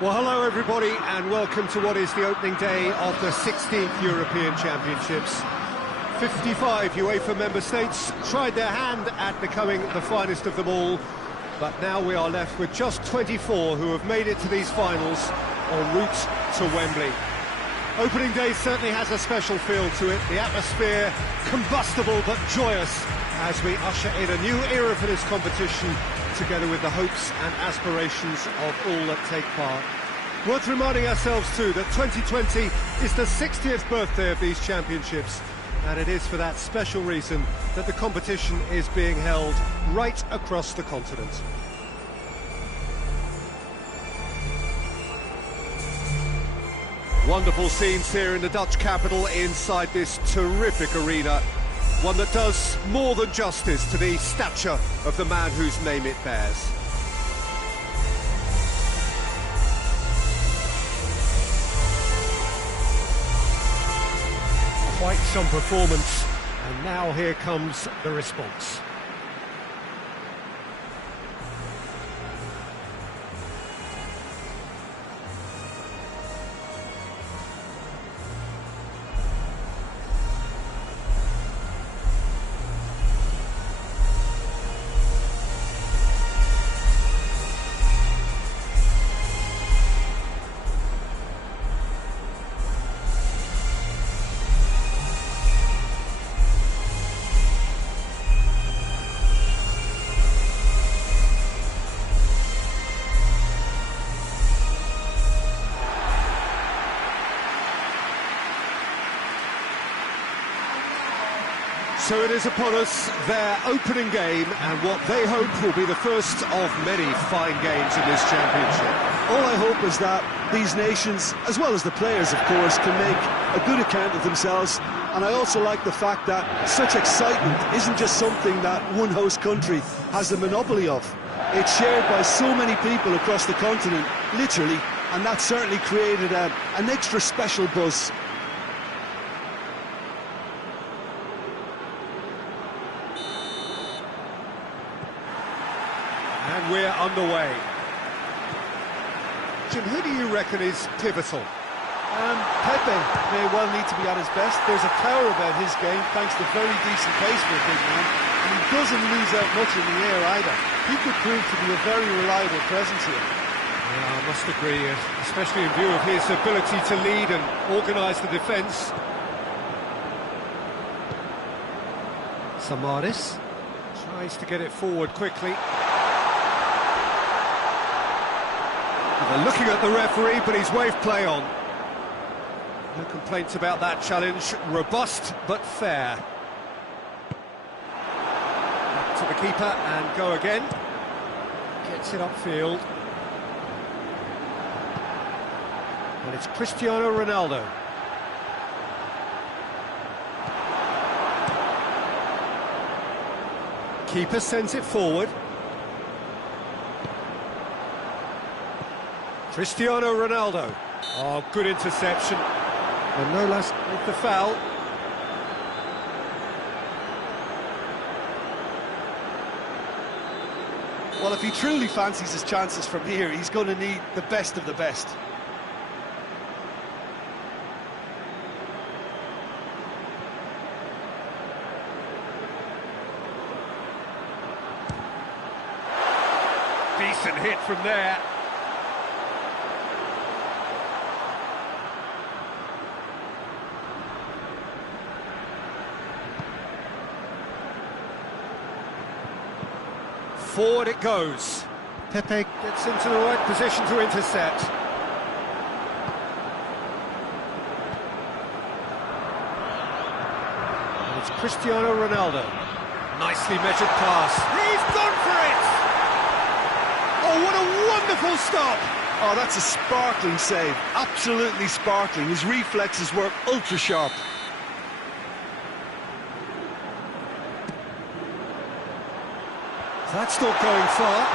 Well, hello everybody, and welcome to what is the opening day of the 16th European Championships. 55 UEFA member states tried their hand at becoming the finest of them all, but now we are left with just 24 who have made it to these finals en route to Wembley. Opening day certainly has a special feel to it, the atmosphere combustible but joyous as we usher in a new era for this competition, together with the hopes and aspirations of all that take part. Worth reminding ourselves too that 2020 is the 60th birthday of these championships, and it is for that special reason that the competition is being held right across the continent. Wonderful scenes here in the Dutch capital inside this terrific arena, one that does more than justice to the stature of the man whose name it bears. Quite some performance, and now here comes the response. So it is upon us, their opening game, and what they hope will be the first of many fine games in this championship. All I hope is that these nations, as well as the players, of course, can make a good account of themselves. And I also like the fact that such excitement isn't just something that one host country has the monopoly of. It's shared by so many people across the continent, literally, and that certainly created an extra special buzz. And we're underway. Jim, who do you reckon is pivotal? Pepe may well need to be at his best. There's a power about his game, thanks to very decent pace for a big man, and he doesn't lose out much in the air either. He could prove to be a very reliable presence here. Yeah, I must agree, especially in view of his ability to lead and organise the defence. Samaris tries to get it forward quickly. They're looking at the referee, but he's waved play on. No complaints about that challenge. Robust, but fair. Back to the keeper and go again. Gets it upfield. And it's Cristiano Ronaldo. Keeper sends it forward. Cristiano Ronaldo. Oh, good interception. And no less with the foul. Well, if he truly fancies his chances from here, he's going to need the best of the best. Decent hit from there. Forward it goes. Pepe gets into the right position to intercept. And it's Cristiano Ronaldo. Nicely measured pass. He's gone for it! Oh, what a wonderful stop! Oh, that's a sparkling save. Absolutely sparkling. His reflexes were ultra sharp. That's not going far.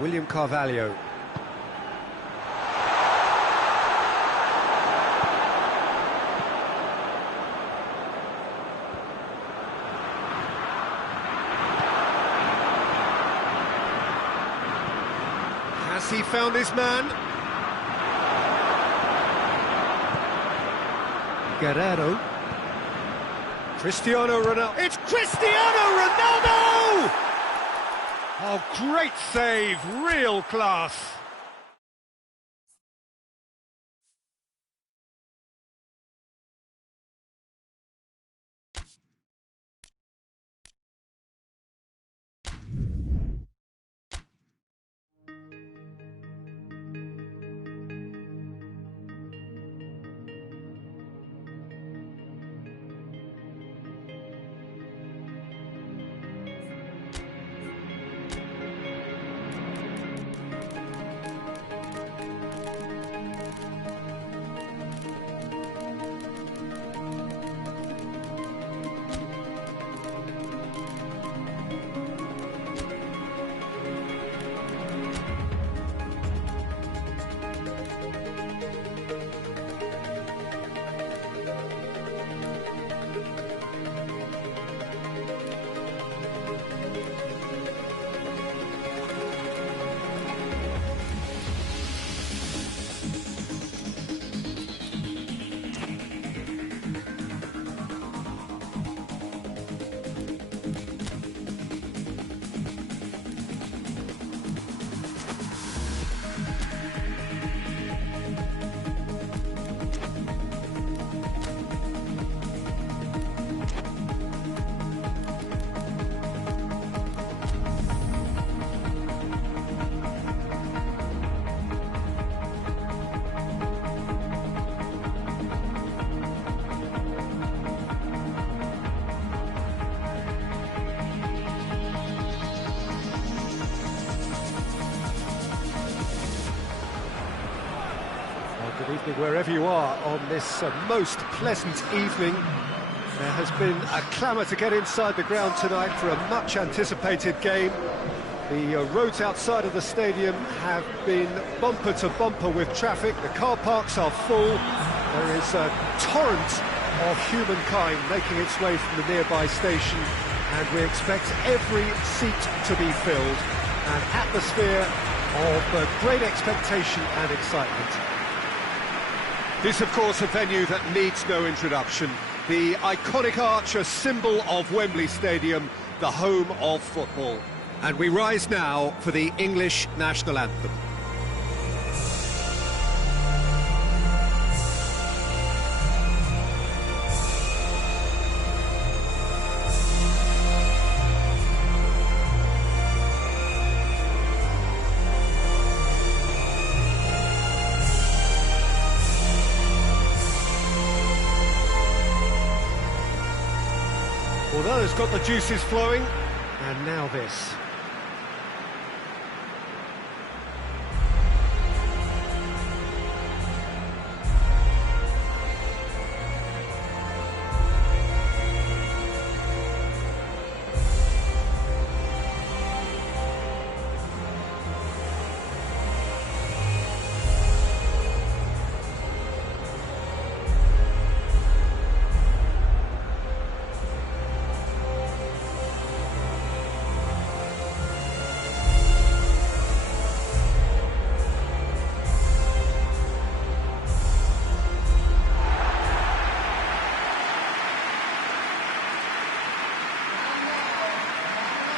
William Carvalho. found his man. Guerrero. Cristiano Ronaldo. It's Cristiano Ronaldo! Oh, great save, real class. Good evening wherever you are on this most pleasant evening. There has been a clamour to get inside the ground tonight for a much anticipated game. The roads outside of the stadium have been bumper to bumper with traffic. The car parks are full. There is a torrent of humankind making its way from the nearby station, and we expect every seat to be filled. An atmosphere of great expectation and excitement. This, of course, a venue that needs no introduction. The iconic arch, a symbol of Wembley Stadium, the home of football. And we rise now for the English national anthem. Well, that has got the juices flowing, and now this.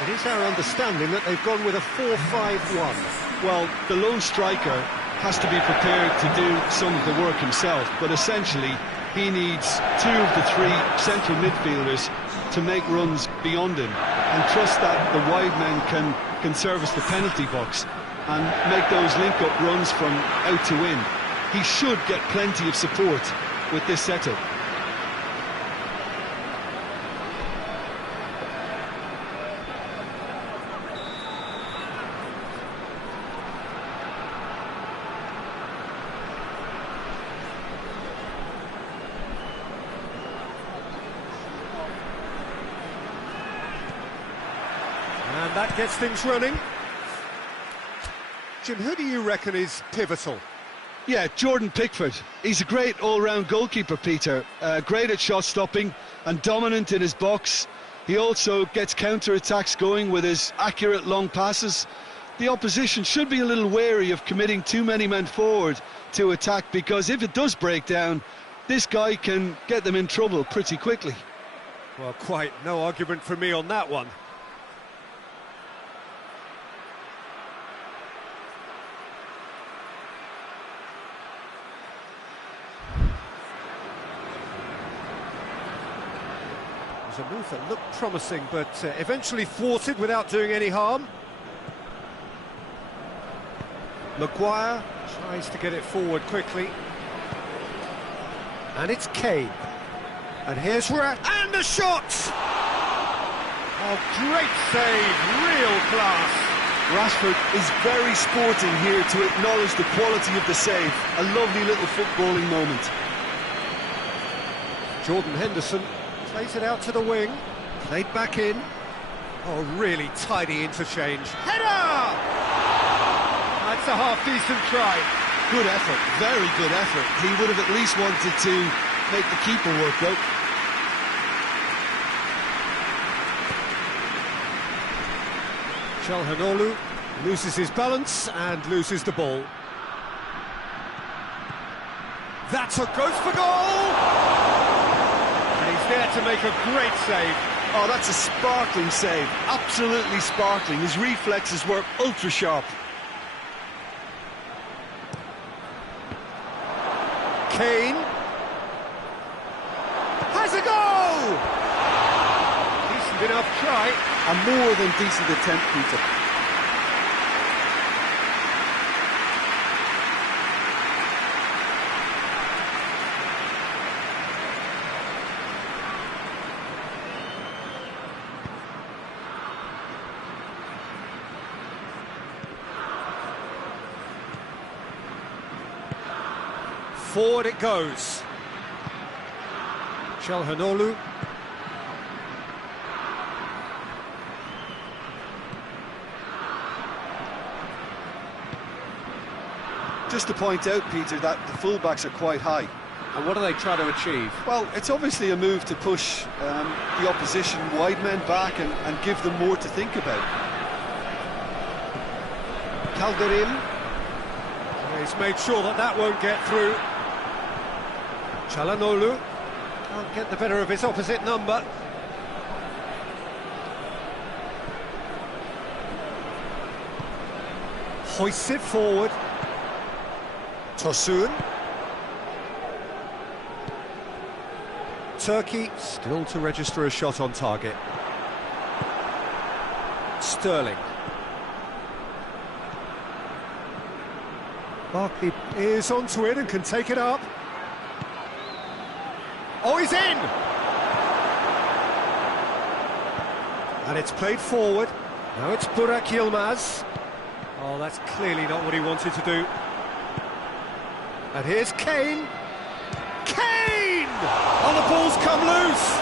It is our understanding that they've gone with a 4-5-1. Well, the lone striker has to be prepared to do some of the work himself, but essentially he needs two of the three central midfielders to make runs beyond him and trust that the wide men can service the penalty box and make those link-up runs from out to in. He should get plenty of support with this setup. And that gets things running. Jim, who do you reckon is pivotal? Yeah, Jordan Pickford. He's a great all-round goalkeeper, Peter. Great at shot stopping and dominant in his box. He also gets counter-attacks going with his accurate long passes. the opposition should be a little wary of committing too many men forward to attack, because if it does break down, this guy can get them in trouble pretty quickly. Well, quite no argument from me on that one. It was a move that looked promising, but eventually thwarted without doing any harm. Maguire tries to get it forward quickly. And it's Kane. And here's and the shot! Oh, great save, real class. Rashford is very sporting here to acknowledge the quality of the save. A lovely little footballing moment. Jordan Henderson plays it out to the wing, played back in. Oh, really tidy interchange. Header! That's a half-decent try. Good effort, very good effort. He would have at least wanted to make the keeper work, though. Calhanoglu loses his balance and loses the ball. That's a goes for goal! And he's there to make a great save. Oh, that's a sparkling save, absolutely sparkling. His reflexes were ultra sharp. Kane has a goal! Decent enough try. A more than decent attempt, Peter. Forward it goes. Calhanoglu. Just to point out, Peter, that the fullbacks are quite high. And what are they trying to achieve? Well, it's obviously a move to push the opposition wide men back and give them more to think about. Calderin. He's made sure that that won't get through. Calhanoglu can't get the better of his opposite number. Hoists it forward. Tosun. Turkey still to register a shot on target. Sterling. Barkley is onto it and can take it up. Oh, he's in! And it's played forward. Now it's Burak Yilmaz. Oh, that's clearly not what he wanted to do. And here's Kane. Kane! Oh, the ball's come loose!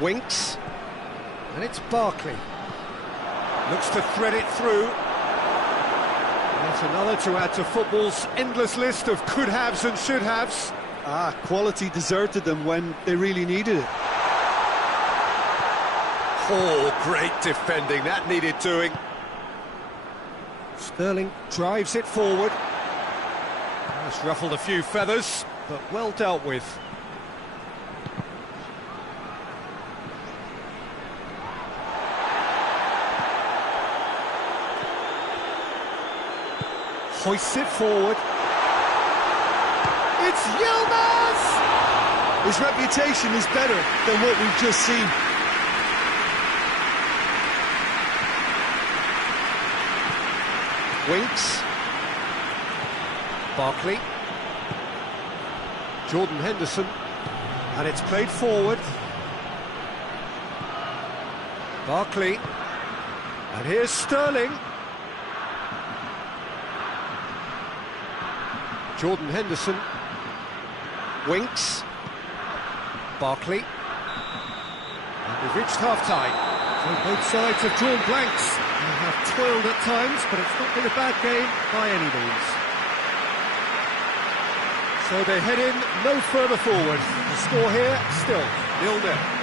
Winks, and it's Barkley. Looks to thread it through. That's another to add to football's endless list of could-haves and should-haves. Quality deserted them when they really needed it. Oh, great defending, that needed doing. Sterling drives it forward. It's ruffled a few feathers, but well dealt with. Hoists it forward. It's Yilmaz! His reputation is better than what we've just seen. Winks. Barkley. Jordan Henderson. And it's played forward. Barkley. And here's Sterling. Jordan Henderson. Winks. Barkley. And we've reached half-time. So both sides have drawn blanks and have toiled at times, but it's not been a bad game by any means. So they head in no further forward. The score here still 0-0.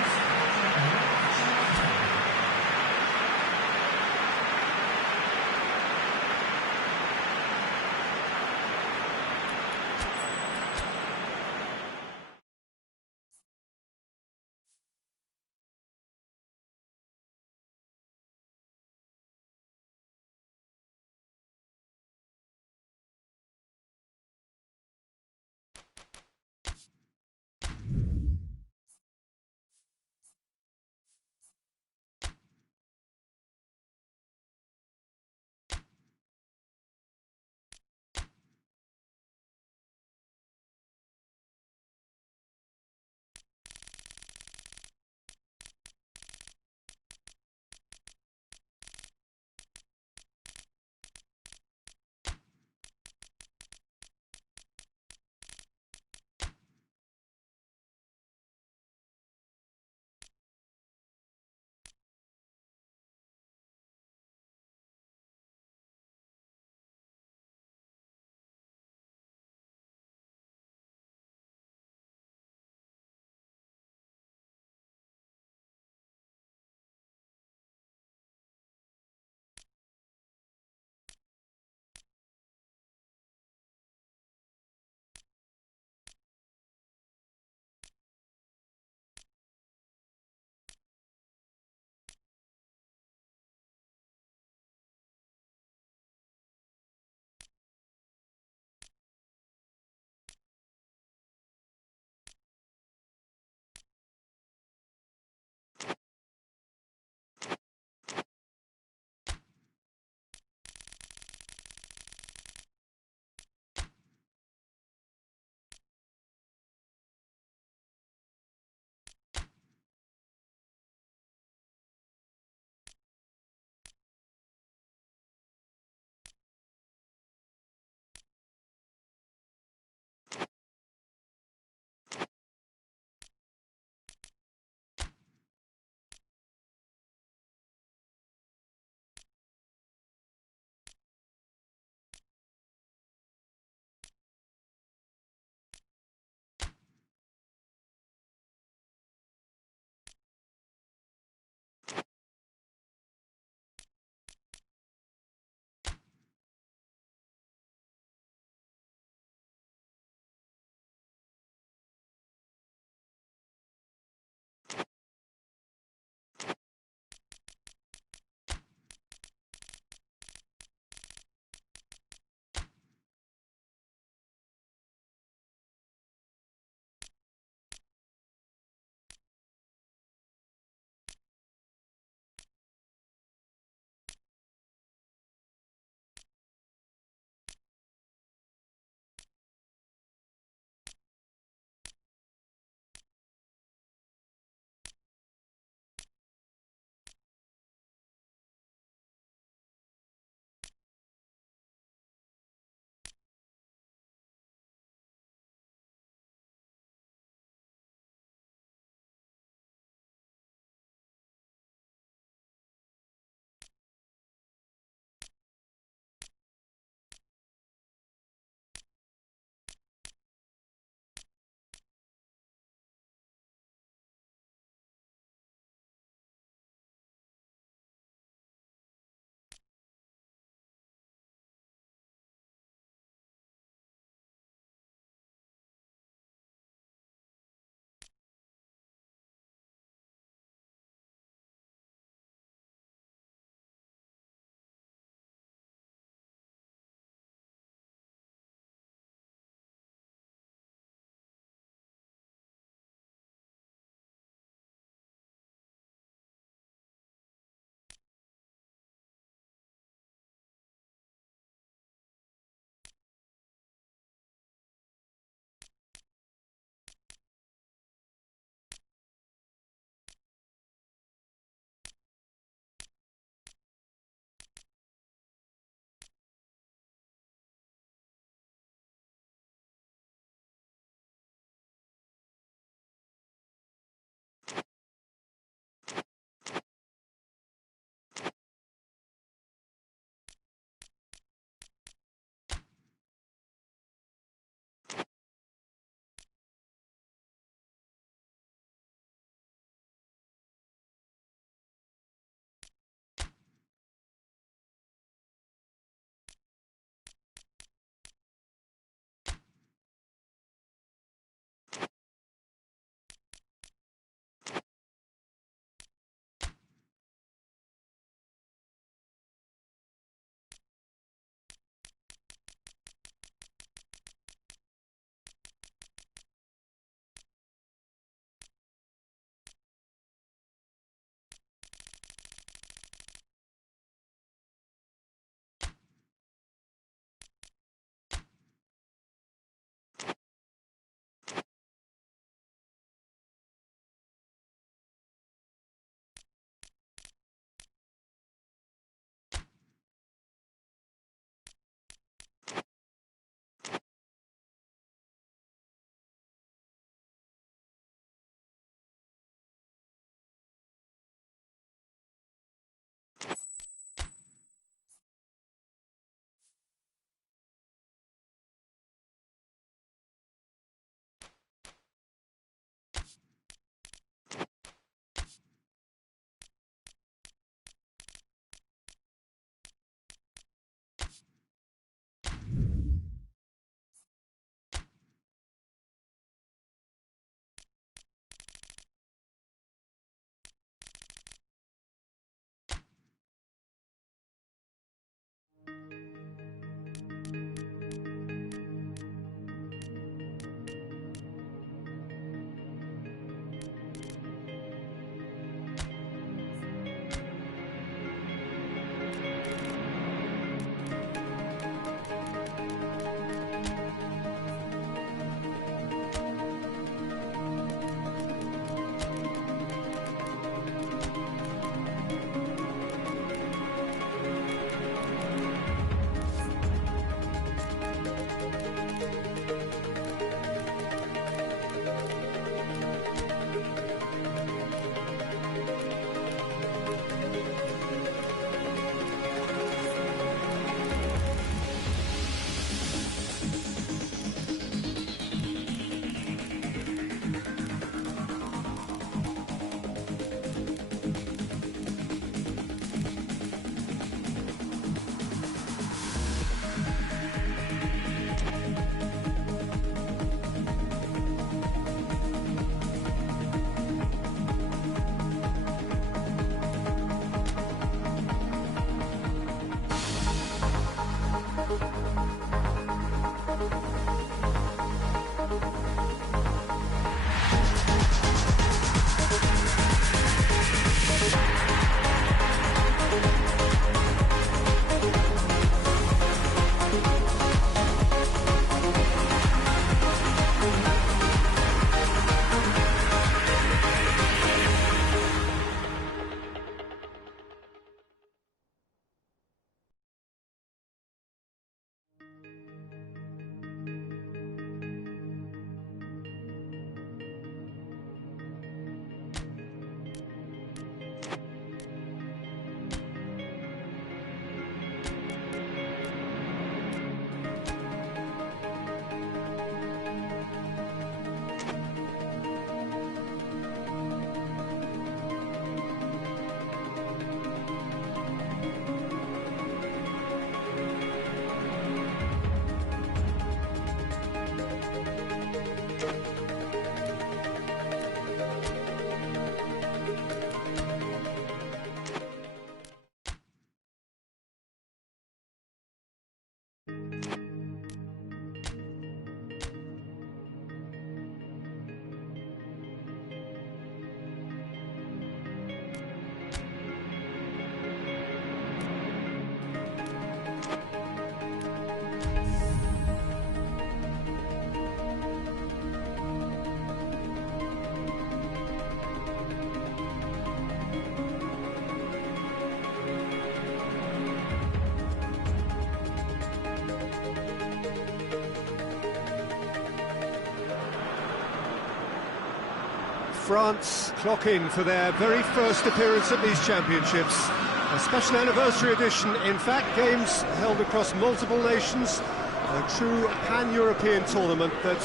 France clock in for their very first appearance at these championships. A special anniversary edition, in fact, games held across multiple nations, a true pan-European tournament that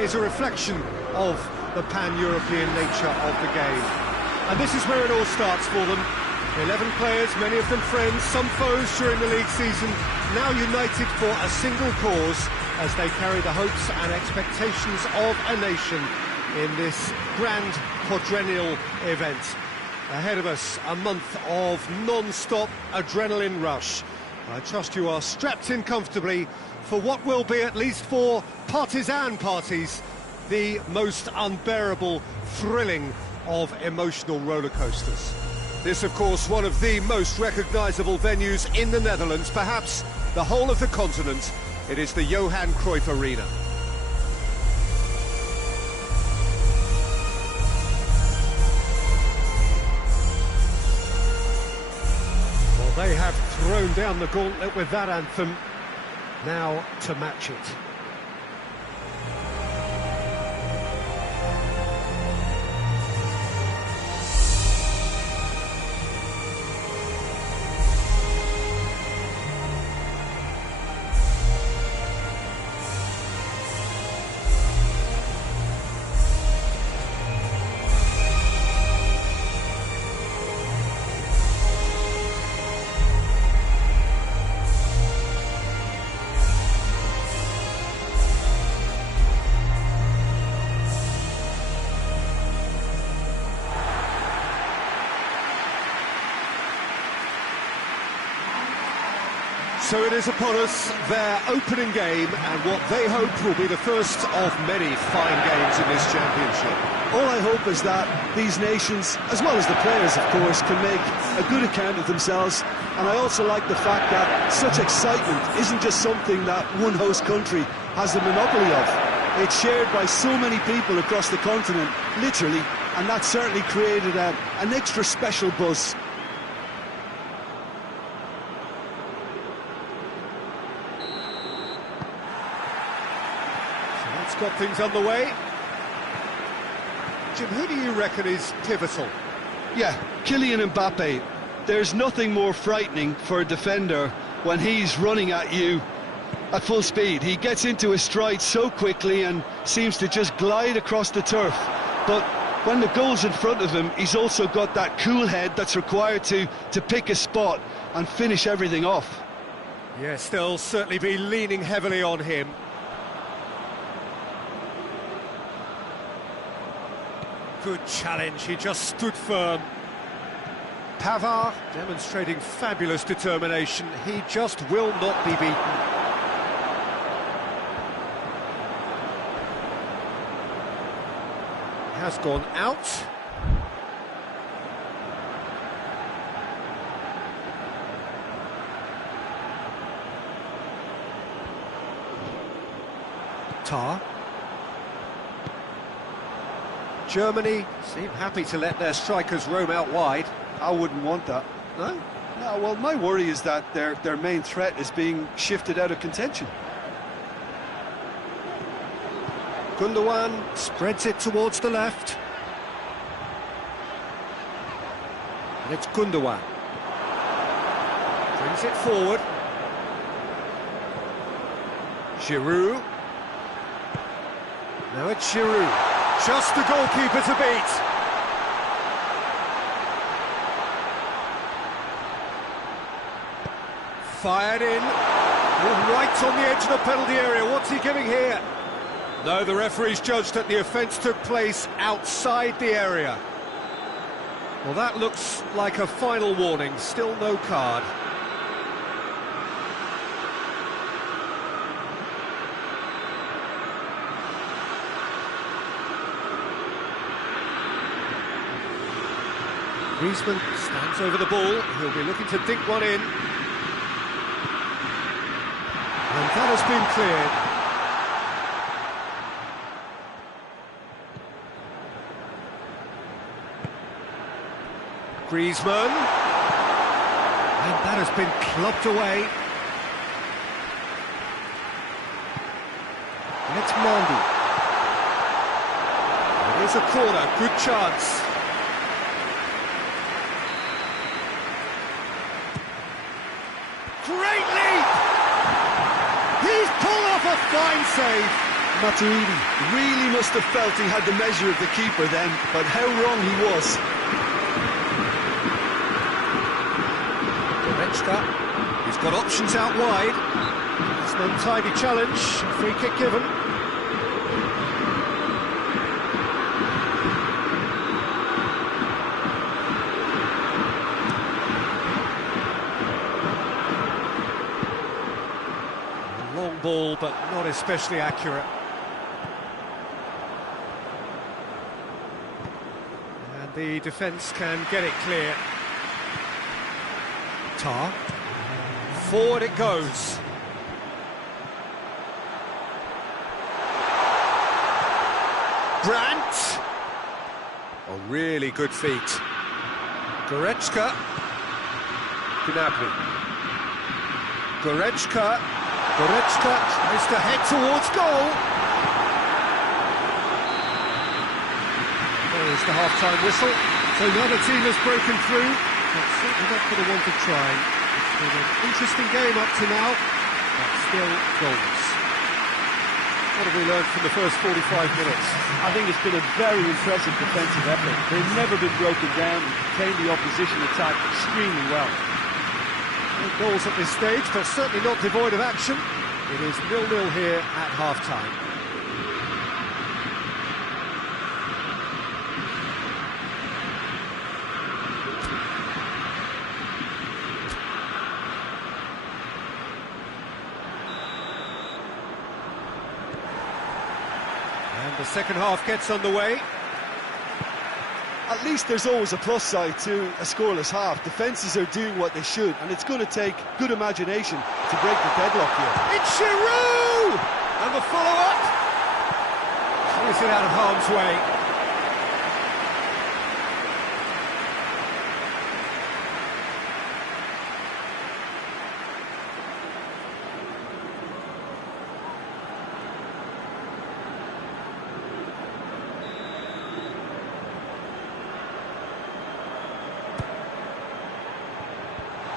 is a reflection of the pan-European nature of the game. And this is where it all starts for them. 11 players, many of them friends, some foes during the league season, now united for a single cause as they carry the hopes and expectations of a nation in this grand quadrennial event. Ahead of us, a month of non-stop adrenaline rush. I trust you are strapped in comfortably for what will be, at least for partisan parties, the most unbearable, thrilling of emotional roller coasters. This, of course, one of the most recognisable venues in the Netherlands, perhaps the whole of the continent. It is the Johan Cruyff Arena. Well, they have thrown down the gauntlet with that anthem. Now to match it. So it is upon us, their opening game, and what they hope will be the first of many fine games in this championship. All I hope is that these nations, as well as the players of course, can make a good account of themselves, and I also like the fact that such excitement isn't just something that one host country has the monopoly of. It's shared by so many people across the continent, literally, and that certainly created an extra special buzz. Got things underway. Jim, who do you reckon is pivotal? Yeah, Kylian Mbappe. There's nothing more frightening for a defender when he's running at you at full speed. He gets into his stride so quickly and seems to just glide across the turf. But when the goal's in front of him, he's also got that cool head that's required to pick a spot and finish everything off. Yes, they'll certainly be leaning heavily on him. Good challenge, he just stood firm. Pavard demonstrating fabulous determination. He just will not be beaten. He has gone out. Tar. Germany seem happy to let their strikers roam out wide. I wouldn't want that. No? No, well, my worry is that their main threat is being shifted out of contention. Gundogan spreads it towards the left. And it's Gundogan. Brings it forward. Giroud. Now it's Giroud. Just the goalkeeper to beat. Fired in. Right on the edge of the penalty area. What's he giving here? No, the referee's judged that the offence took place outside the area. Well, that looks like a final warning. Still no card. Griezmann stands over the ball, he'll be looking to dink one in. And that has been cleared. Griezmann. And that has been clubbed away. And it's Mendy. It is a corner, good chance. Great leap! He's pulled off a fine save. Matuidi really must have felt he had the measure of the keeper then, but how wrong he was. Goretzka, he's got options out wide. It's an untidy challenge, free kick given. Long ball, but not especially accurate. And the defence can get it clear. Tar. Forward it goes. Brandt. Oh, really good feet. Goretzka. Gnabry. Goretzka. Goretzka tries to head towards goal. There's the half-time whistle. So another team has broken through, but certainly not for the want of trying. It's been an interesting game up to now, but still goals. What have we learned from the first 45 minutes? I think it's been a very impressive defensive effort. They've never been broken down and contained the opposition attack extremely well. No goals at this stage, but certainly not devoid of action. It is 0-0 here at half-time. And the second half gets underway. At least there's always a plus side to a scoreless half. Defences are doing what they should, and it's going to take good imagination to break the deadlock here. It's Giroud! And the follow-up. Clears it out of harm's way.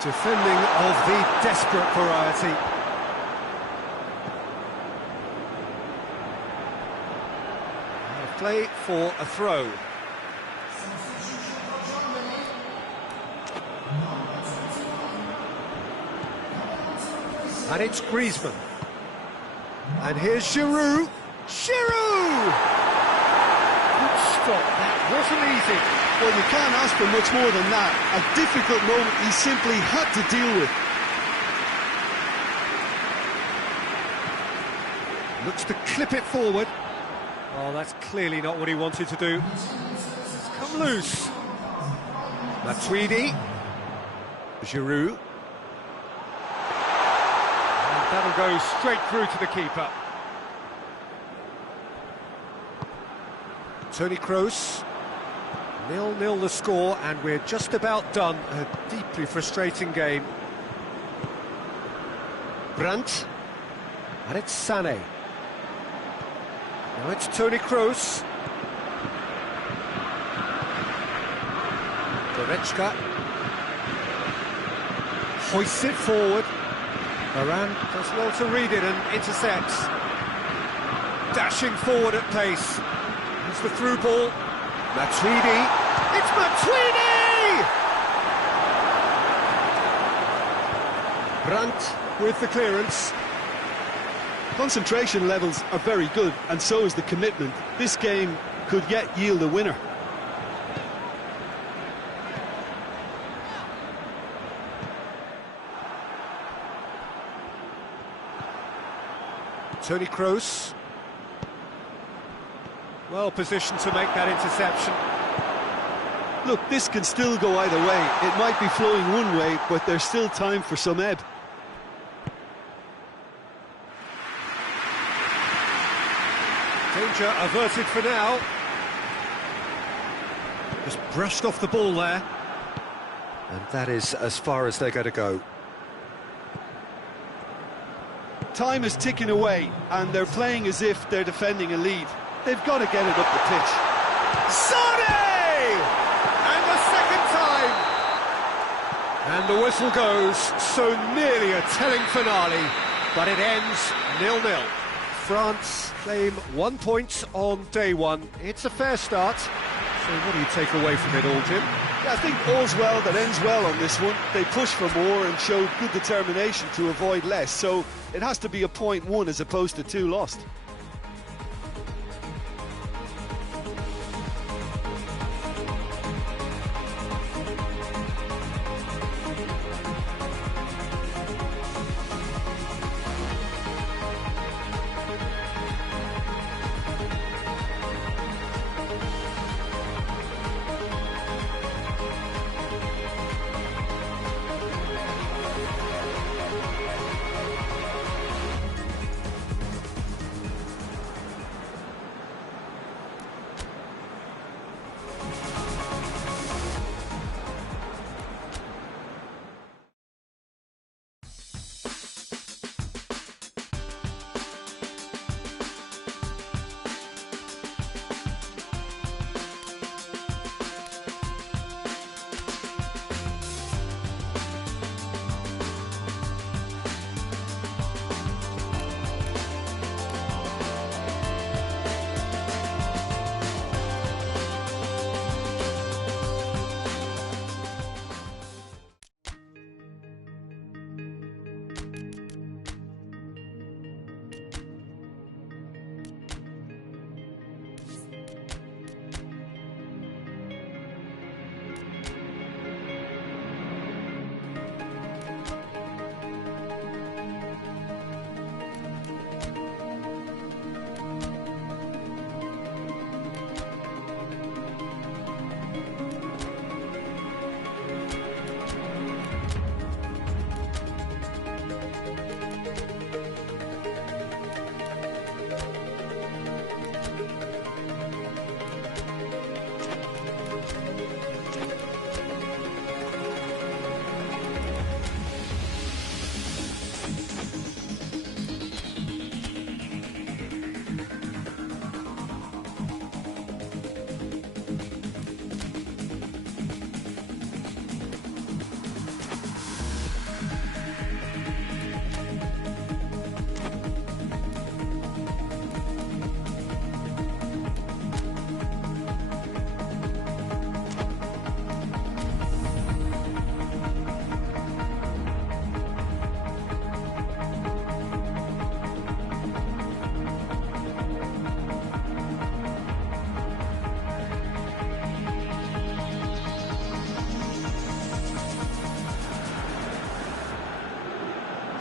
Defending of the desperate variety. A play for a throw. And it's Griezmann. And here's Giroud. Giroud! Good stop, that wasn't easy. Well, you can't ask for much more than that. A difficult moment he simply had to deal with. Looks to clip it forward. Oh, that's clearly not what he wanted to do. It's come loose. Matuidi. Giroud. And that'll go straight through to the keeper. Toni Kroos. 0-0 the score, and we're just about done. A deeply frustrating game. Brandt. And it's Sané. Now it's Toni Kroos. Goretzka. Hoists it forward. Varane does well to read it and intercepts. Dashing forward at pace. Here's the through ball. Matuidi. It's Matuidi! Brandt with the clearance. Concentration levels are very good, and so is the commitment. This game could yet yield a winner. Toni Kroos. Well positioned to make that interception. Look, this can still go either way. It might be flowing one way, but there's still time for some ebb. Danger averted for now. Just brushed off the ball there. And that is as far as they're going to go. Time is ticking away, and they're playing as if they're defending a lead. They've got to get it up the pitch. Sané! And the second time! And the whistle goes, so nearly a telling finale, but it ends 0-0. France claim 1 point on day one. It's a fair start. So what do you take away from it all, Jim? Yeah, I think all's well that ends well on this one. They pushed for more and showed good determination to avoid less, so it has to be a point won as opposed to 2 lost.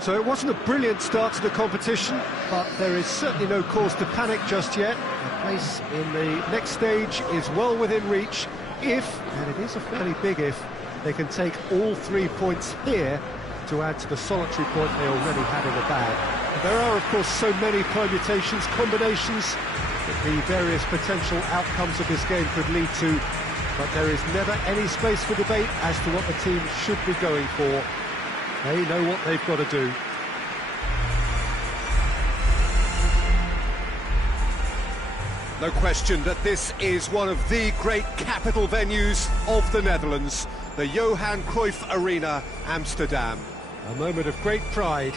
So it wasn't a brilliant start to the competition, but there is certainly no cause to panic just yet. A place in the next stage is well within reach if, and it is a fairly big if, they can take all 3 points here to add to the solitary point they already had in the bag. There are, of course, so many permutations, combinations that the various potential outcomes of this game could lead to, but there is never any space for debate as to what the team should be going for. They know what they've got to do. No question that this is one of the great capital venues of the Netherlands, the Johan Cruyff Arena, Amsterdam. A moment of great pride,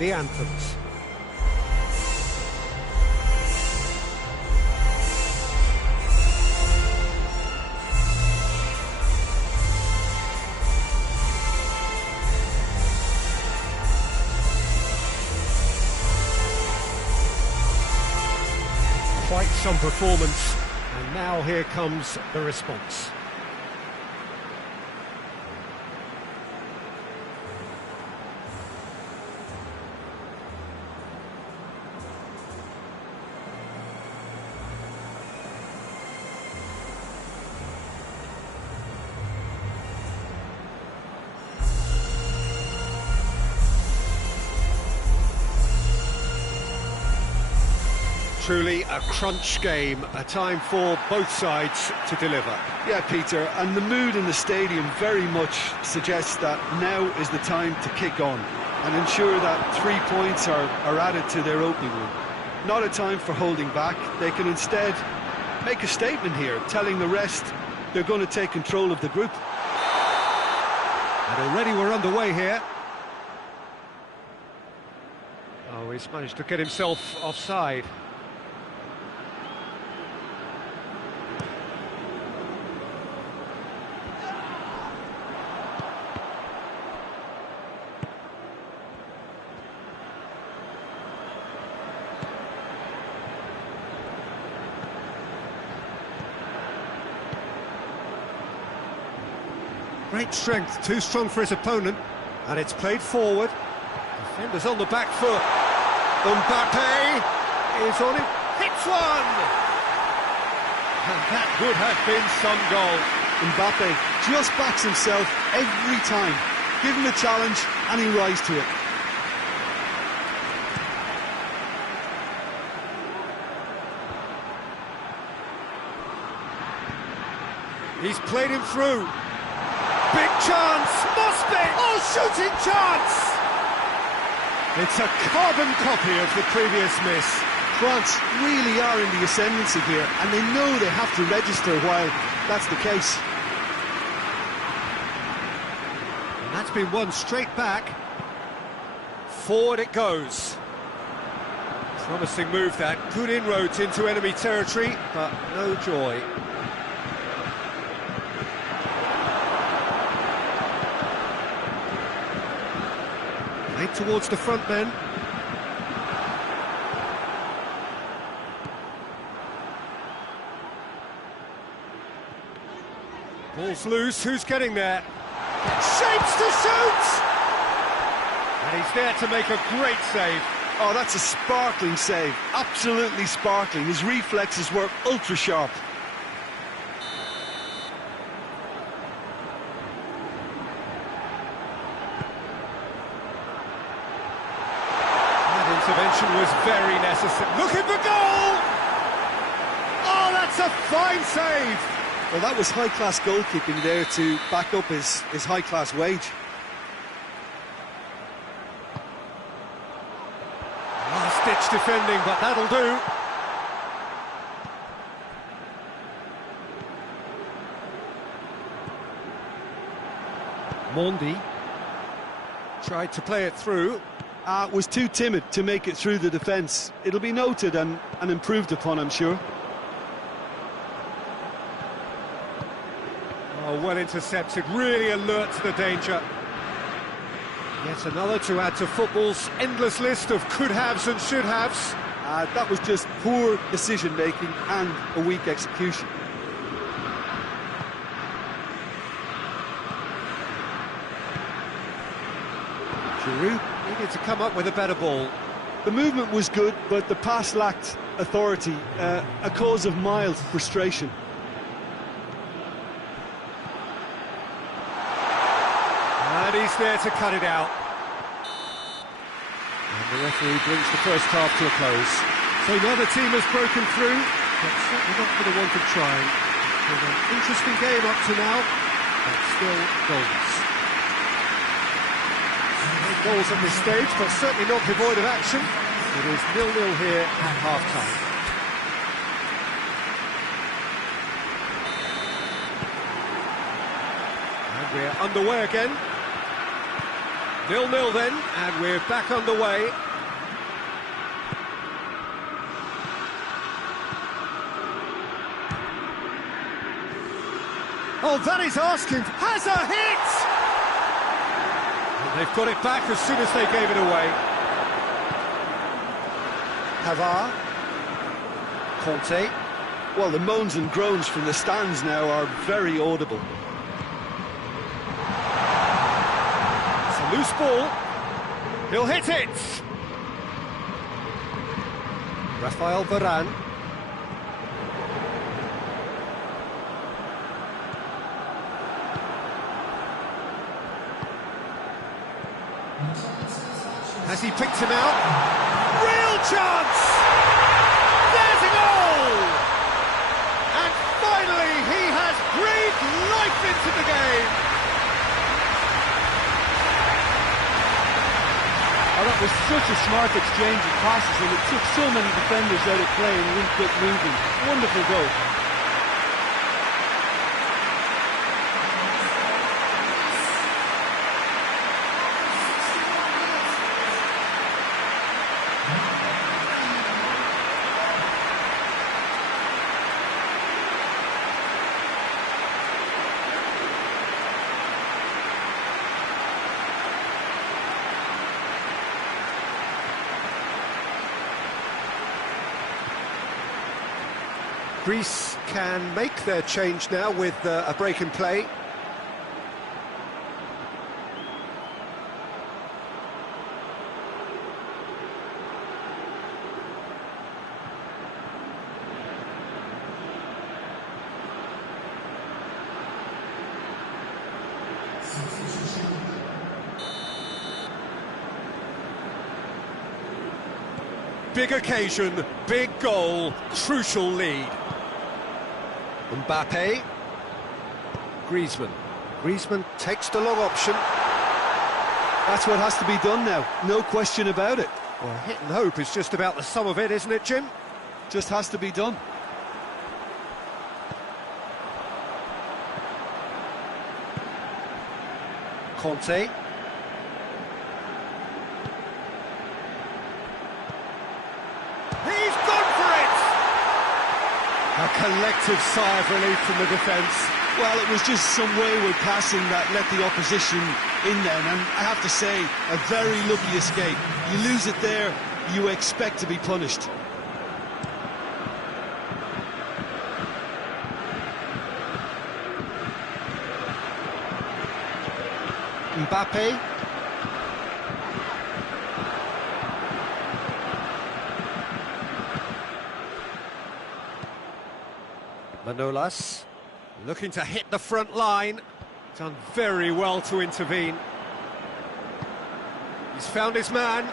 the anthems. Quite some performance, and now here comes the response. Truly a crunch game, a time for both sides to deliver. Yeah, Peter, and the mood in the stadium very much suggests that now is the time to kick on and ensure that 3 points are added to their opening win. Not a time for holding back. They can instead make a statement here, telling the rest they're going to take control of the group. And already we're underway here. Oh, he's managed to get himself offside. Great strength, too strong for his opponent, and it's played forward. Defenders on the back foot. Mbappe is on it, hits one! And that would have been some goal. Mbappe just backs himself every time. Give him a challenge and he rises to it. He's played him through. Big chance, must be! Oh, shooting chance! It's a carbon copy of the previous miss. France really are in the ascendancy here, and they know they have to register while that's the case. And that's been won straight back. Forward it goes. Promising move that. Good inroads into enemy territory, but no joy. Towards the front men. Ball's loose, who's getting there? Shapes to shoot! And he's there to make a great save. Oh, that's a sparkling save, absolutely sparkling. His reflexes were ultra sharp. Intervention was very necessary. Looking for goal! Oh, that's a fine save! Well, that was high-class goalkeeping there to back up his high-class wage. Last-ditch defending, but that'll do. Mondi tried to play it through. Was too timid to make it through the defence. It'll be noted and improved upon, I'm sure. Oh, well intercepted, really alert to the danger. Yet another to add to football's endless list of could-haves and should-haves. That was just poor decision-making and a weak execution. Giroud Needed to come up with a better ball. The movement was good, but the pass lacked authority, a cause of mild frustration. And he's there to cut it out. And the referee brings the first half to a close. So neither team has broken through, but certainly not for the want of trying. It's been an interesting game up to now, but still goals. No goals at this stage, but certainly not devoid of action. It is 0-0 here at half-time. And we're underway again. 0-0 then, and we're back underway. Oh, that is asking. Has a hit! And they've got it back as soon as they gave it away. Pavard. Conte. Well, the moans and groans from the stands now are very audible. Loose ball, he'll hit it! Rafael Varane. Has he picked him out? Real chance! There's a goal! And finally he has breathed life into the game! Oh, that was such a smart exchange of passes, and it took so many defenders out of play and really quick movement. Wonderful goal. Greece can make their change now with a break in play. Big occasion, big goal, crucial lead. Mbappe. Griezmann. Griezmann takes the long option. That's what has to be done now, no question about it. Well, hit and hope is just about the sum of it, isn't it, Jim? Just has to be done. Conte. He's gone for it! A collective sigh of relief from the defence. Well, it was just some wayward passing that let the opposition in then, and I have to say, a very lucky escape. You lose it there, you expect to be punished. Mbappe. Manolas, looking to hit the front line. Done very well to intervene. He's found his man.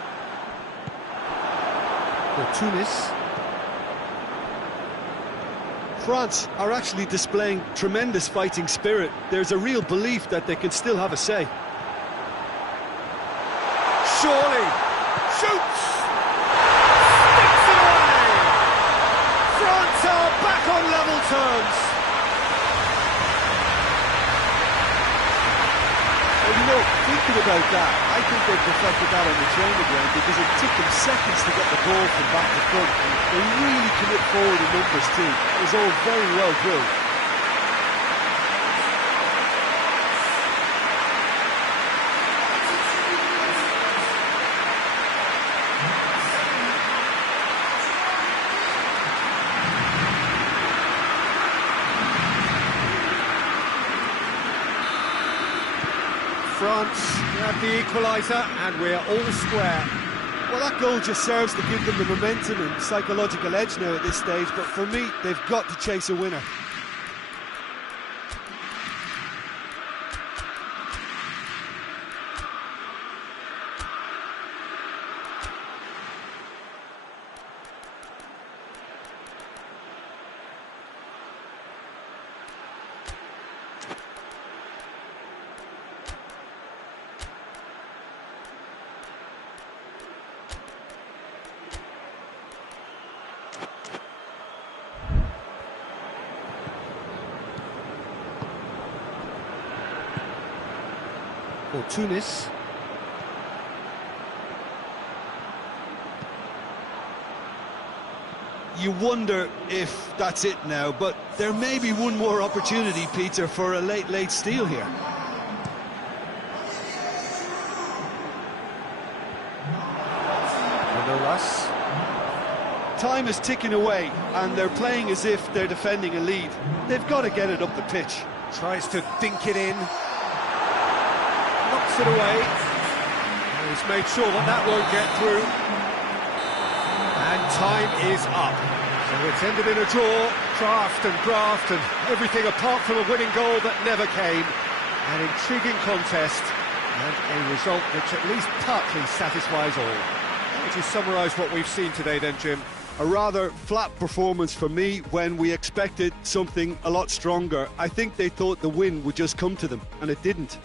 Tunis. France are actually displaying tremendous fighting spirit. There's a real belief that they can still have a say. Surely. Shoots! Sticks it away! France are back on level terms. Well, you know, thinking about that, I think they perfected that on the training ground because it took them seconds to get the ball from back to front. They really commit forward in numbers too. It was all very well drilled. France We have the equaliser, and we're all square. Well, that goal just serves to give them the momentum and psychological edge now at this stage, but for me, they've got to chase a winner. For Tunis. You wonder if that's it now, but there may be one more opportunity, Peter, for a late steal here. Manolas. Time is ticking away, and they're playing as if they're defending a lead. They've got to get it up the pitch. Tries to dink it in. Knocks it away. He's made sure that that won't get through. And time is up. So it's ended in a draw, graft and everything apart from a winning goal that never came. An intriguing contest and a result which at least partly satisfies all. How would you summarise what we've seen today then, Jim? A rather flat performance for me when we expected something a lot stronger. I think they thought the win would just come to them, and it didn't.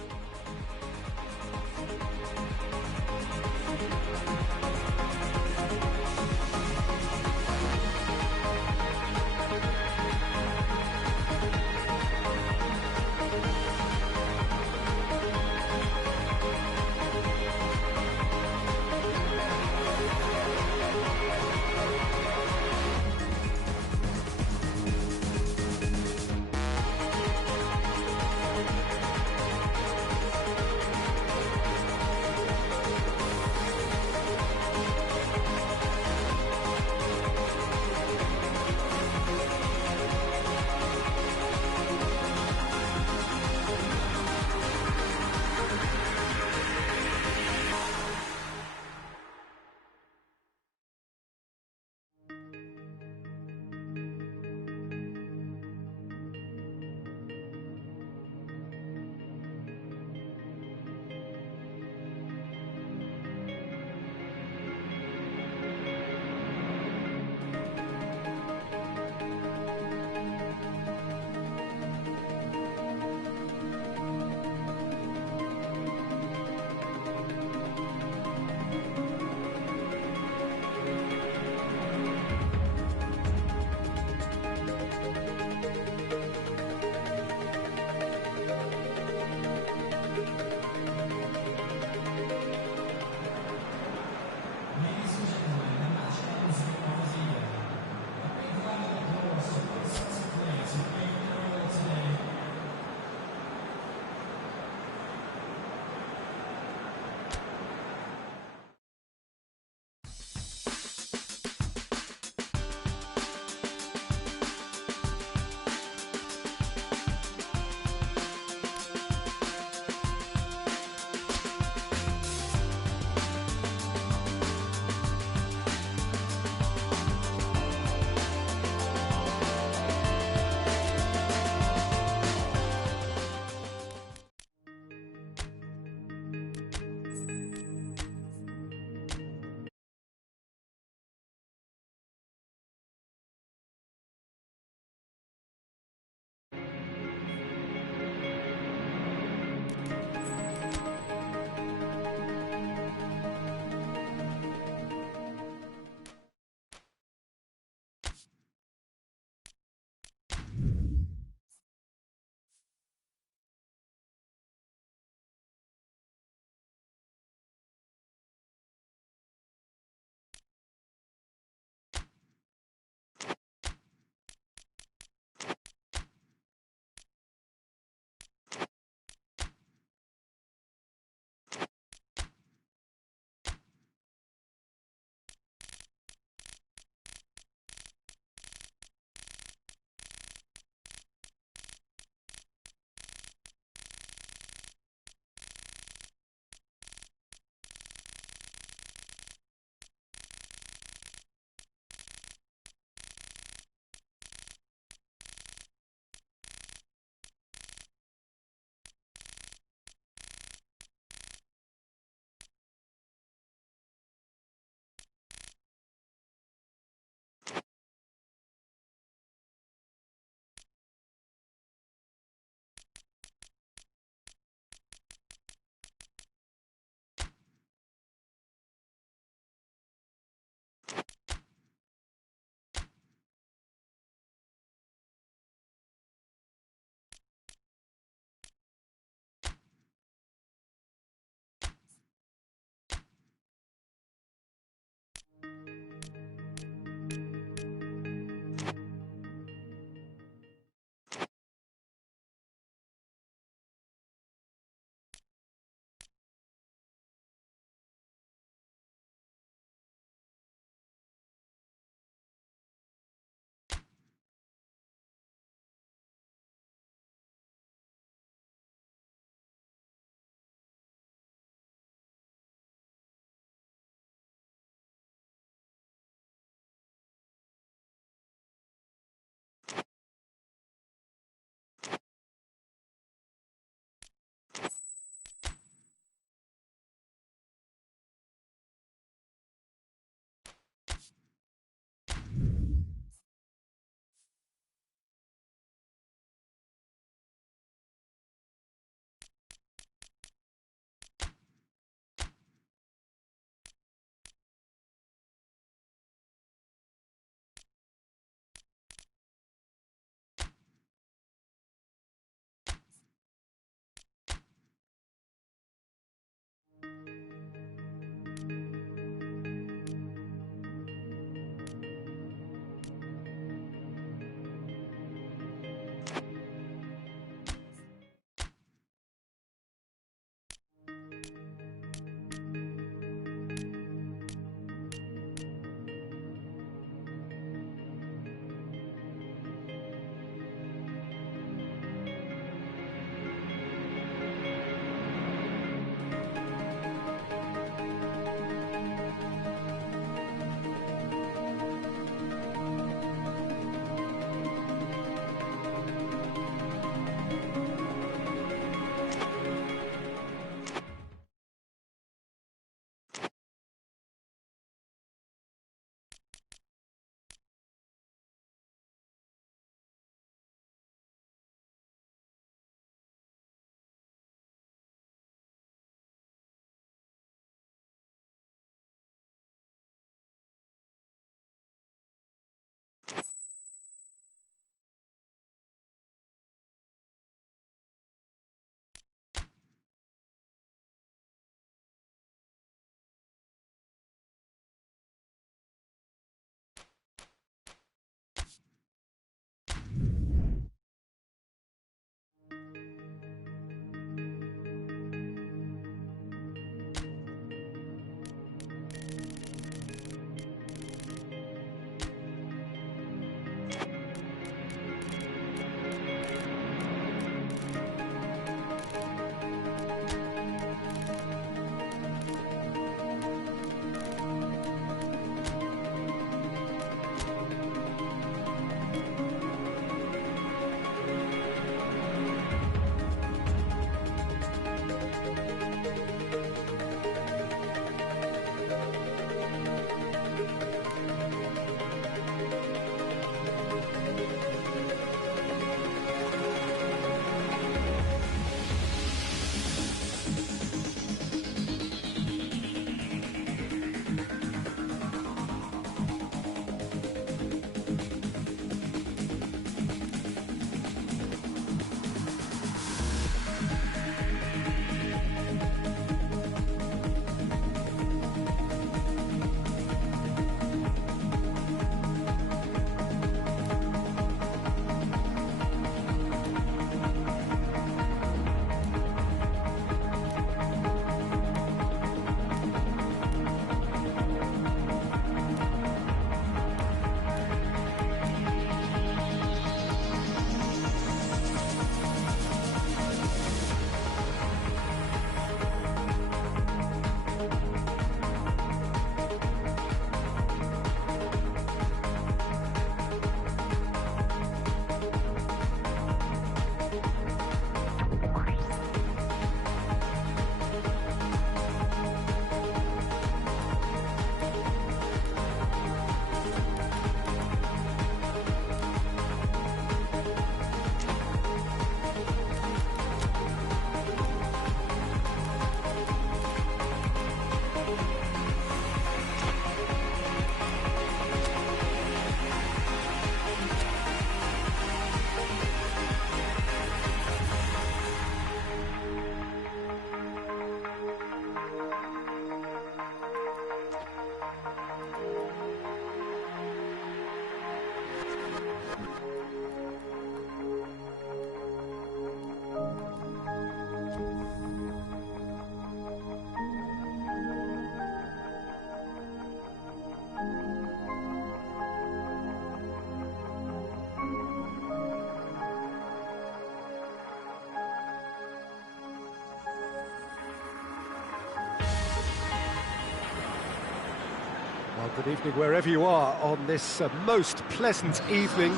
Well, good evening wherever you are on this most pleasant evening.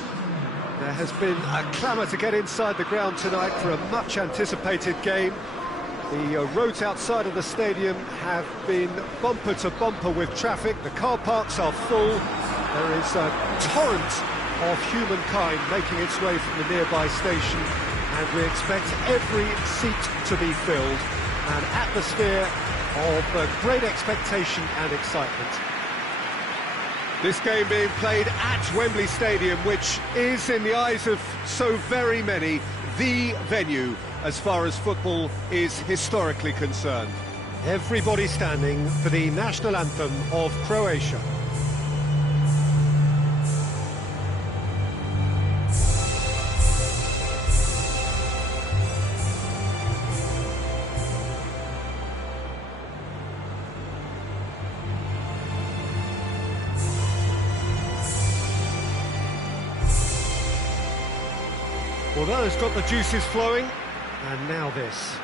There has been a clamour to get inside the ground tonight for a much-anticipated game. The roads outside of the stadium have been bumper to bumper with traffic. The car parks are full. There is a torrent of humankind making its way from the nearby station, and we expect every seat to be filled. An atmosphere of great expectation and excitement. This game being played at Wembley Stadium, which is, in the eyes of so very many, the venue as far as football is historically concerned. Everybody standing for the national anthem of Croatia. Well, that has got the juices flowing, and now this.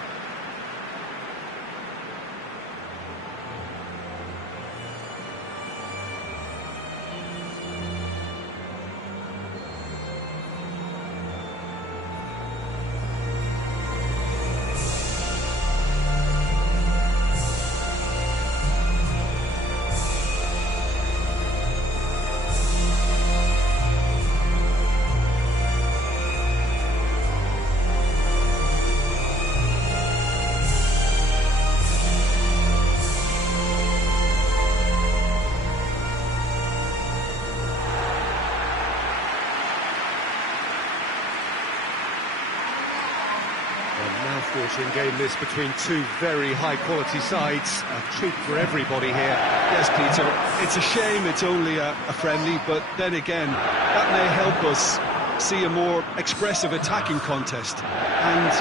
Mouth-watering game this between two very high-quality sides. A treat for everybody here. Yes, Peter, it's a shame it's only a friendly, but then again, that may help us see a more expressive attacking contest. And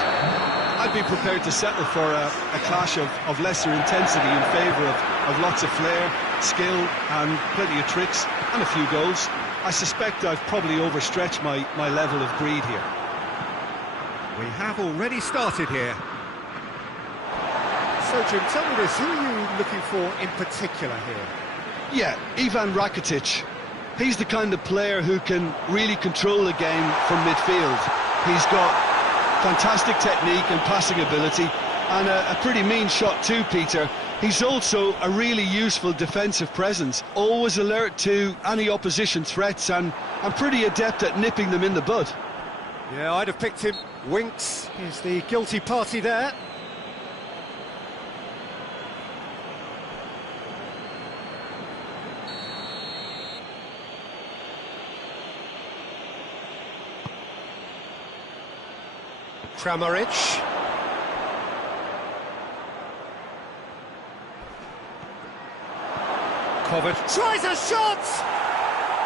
I'd be prepared to settle for a clash of lesser intensity in favour of lots of flair, skill, and plenty of tricks, and a few goals. I suspect I've probably overstretched my level of greed here. We have already started here. So, Jim, tell me this, who are you looking for in particular here? Yeah, Ivan Rakitic. He's the kind of player who can really control the game from midfield. He's got fantastic technique and passing ability, and a pretty mean shot too, Peter. He's also a really useful defensive presence, always alert to any opposition threats, and pretty adept at nipping them in the bud. Yeah, I'd have picked him. Winks is the guilty party there. Kramaric. Kovac tries a shot!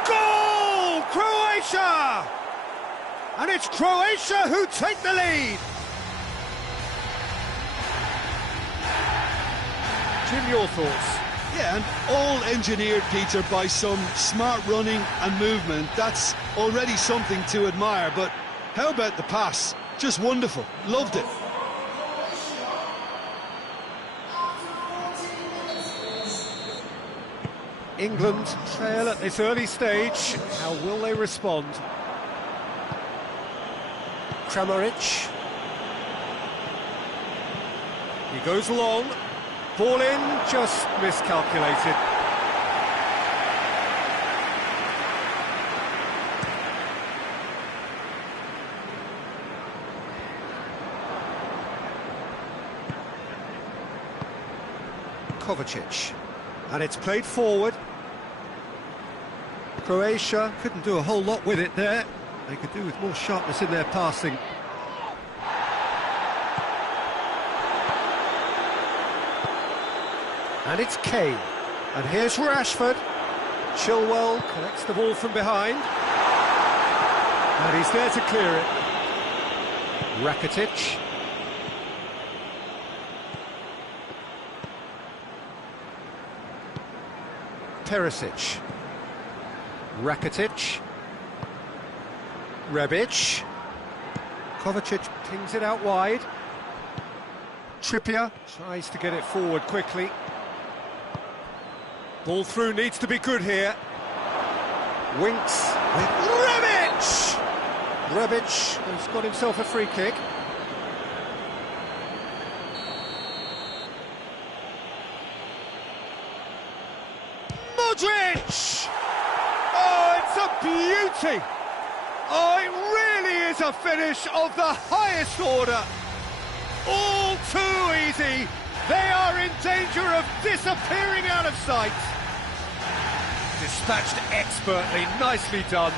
Goal! Croatia! And it's Croatia who take the lead. Jim, your thoughts? Yeah, and all engineered, Peter, by some smart running and movement. That's already something to admire, but how about the pass? Just wonderful. Loved it. England trail at this early stage. How will they respond? Kramaric. He goes long. Ball in, just miscalculated. Kovacic. And it's played forward. Croatia couldn't do a whole lot with it there. They could do with more sharpness in their passing. And it's Kane. And here's Rashford. Chilwell collects the ball from behind. And he's there to clear it. Rakitic. Perisic. Rakitic. Rebic. Kovacic pings it out wide. Trippier tries to get it forward quickly. Ball through needs to be good here. Winks with Rebic! Rebic has got himself a free kick. Modric! Oh, it's a beauty! Oh, it really is a finish of the highest order. All too easy. They are in danger of disappearing out of sight. Dispatched expertly, nicely done.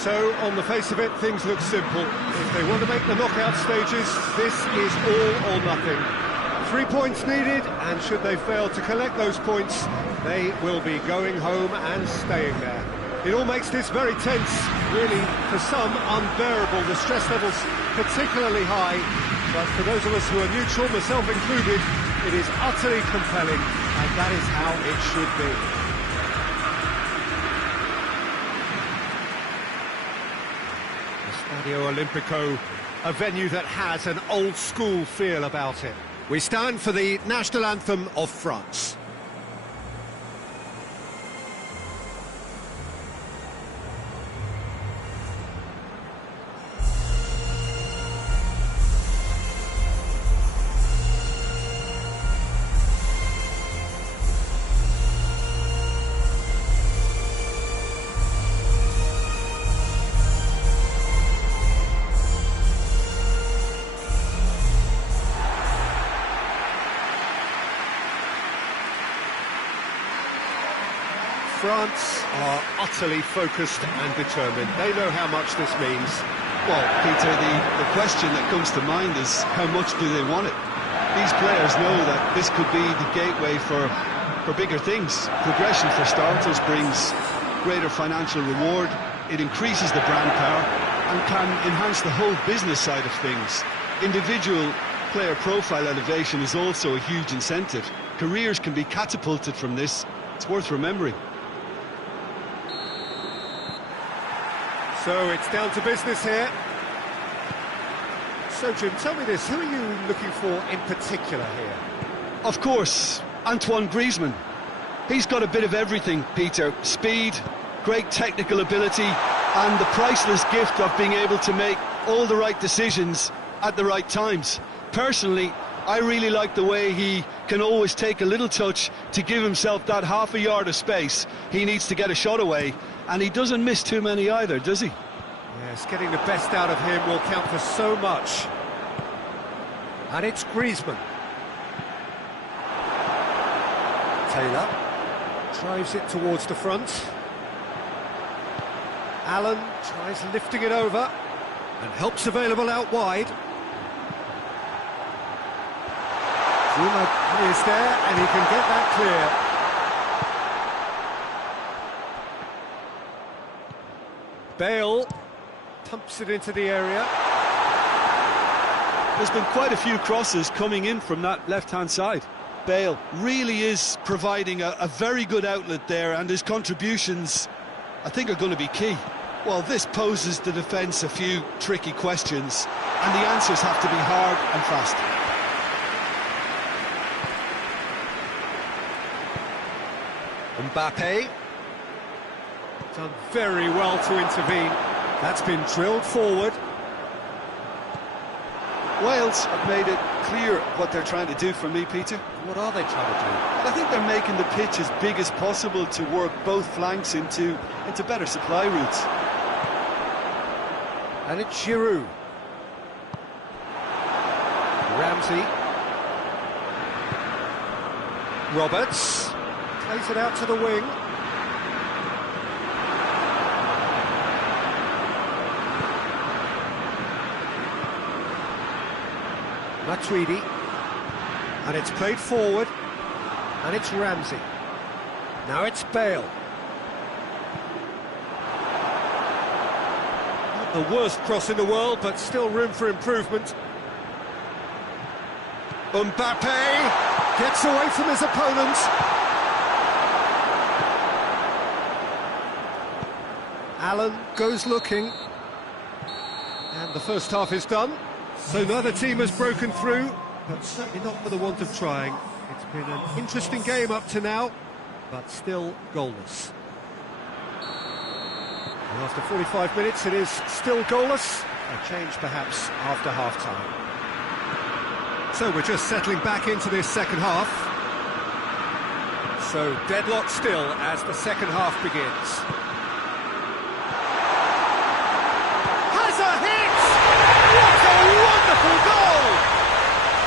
So, on the face of it, things look simple. If they want to make the knockout stages, this is all or nothing. 3 points needed, and should they fail to collect those points, they will be going home and staying there. It all makes this very tense, really, for some unbearable. The stress levels particularly high, but for those of us who are neutral, myself included, it is utterly compelling, and that is how it should be. Stadio Olimpico, a venue that has an old-school feel about it. We stand for the national anthem of France. France are utterly focused and determined. They know how much this means. Well, Peter, the question that comes to mind is how much do they want it? These players know that this could be the gateway for bigger things. Progression, for starters, brings greater financial reward. It increases the brand power and can enhance the whole business side of things. Individual player profile elevation is also a huge incentive. Careers can be catapulted from this. It's worth remembering. So it's down to business here. So, Jim, tell me this, who are you looking for in particular here? Of course, Antoine Griezmann. He's got a bit of everything, Peter. Speed, great technical ability, and the priceless gift of being able to make all the right decisions at the right times. Personally, I really like the way he can always take a little touch to give himself that half a yard of space. He needs to get a shot away, and he doesn't miss too many either, does he? Yes, getting the best out of him will count for so much. And it's Griezmann. Taylor drives it towards the front. Allen tries lifting it over, and help's available out wide. Zuma is there, and he can get that clear. Bale pumps it into the area. There's been quite a few crosses coming in from that left-hand side. Bale really is providing a very good outlet there, and his contributions, I think, are going to be key. Well, this poses the defence a few tricky questions, and the answers have to be hard and fast. Mbappe done very well to intervene. That's been drilled forward. Wales have made it clear what they're trying to do for me, Peter. What are they trying to do? I think they're making the pitch as big as possible to work both flanks into better supply routes. And it's Giroud. Ramsey. Roberts plays it out to the wing. Matuidi, and it's played forward, and it's Ramsey. Now it's Bale. Not the worst cross in the world, but still room for improvement. Mbappe gets away from his opponent. Allen goes looking, and the first half is done. So neither team has broken through, but certainly not for the want of trying. It's been an interesting game up to now, but still goalless. And after 45 minutes, it is still goalless. A change perhaps after half-time. So we're just settling back into this second half. So deadlock still as the second half begins. Has a hit! What a wonderful goal!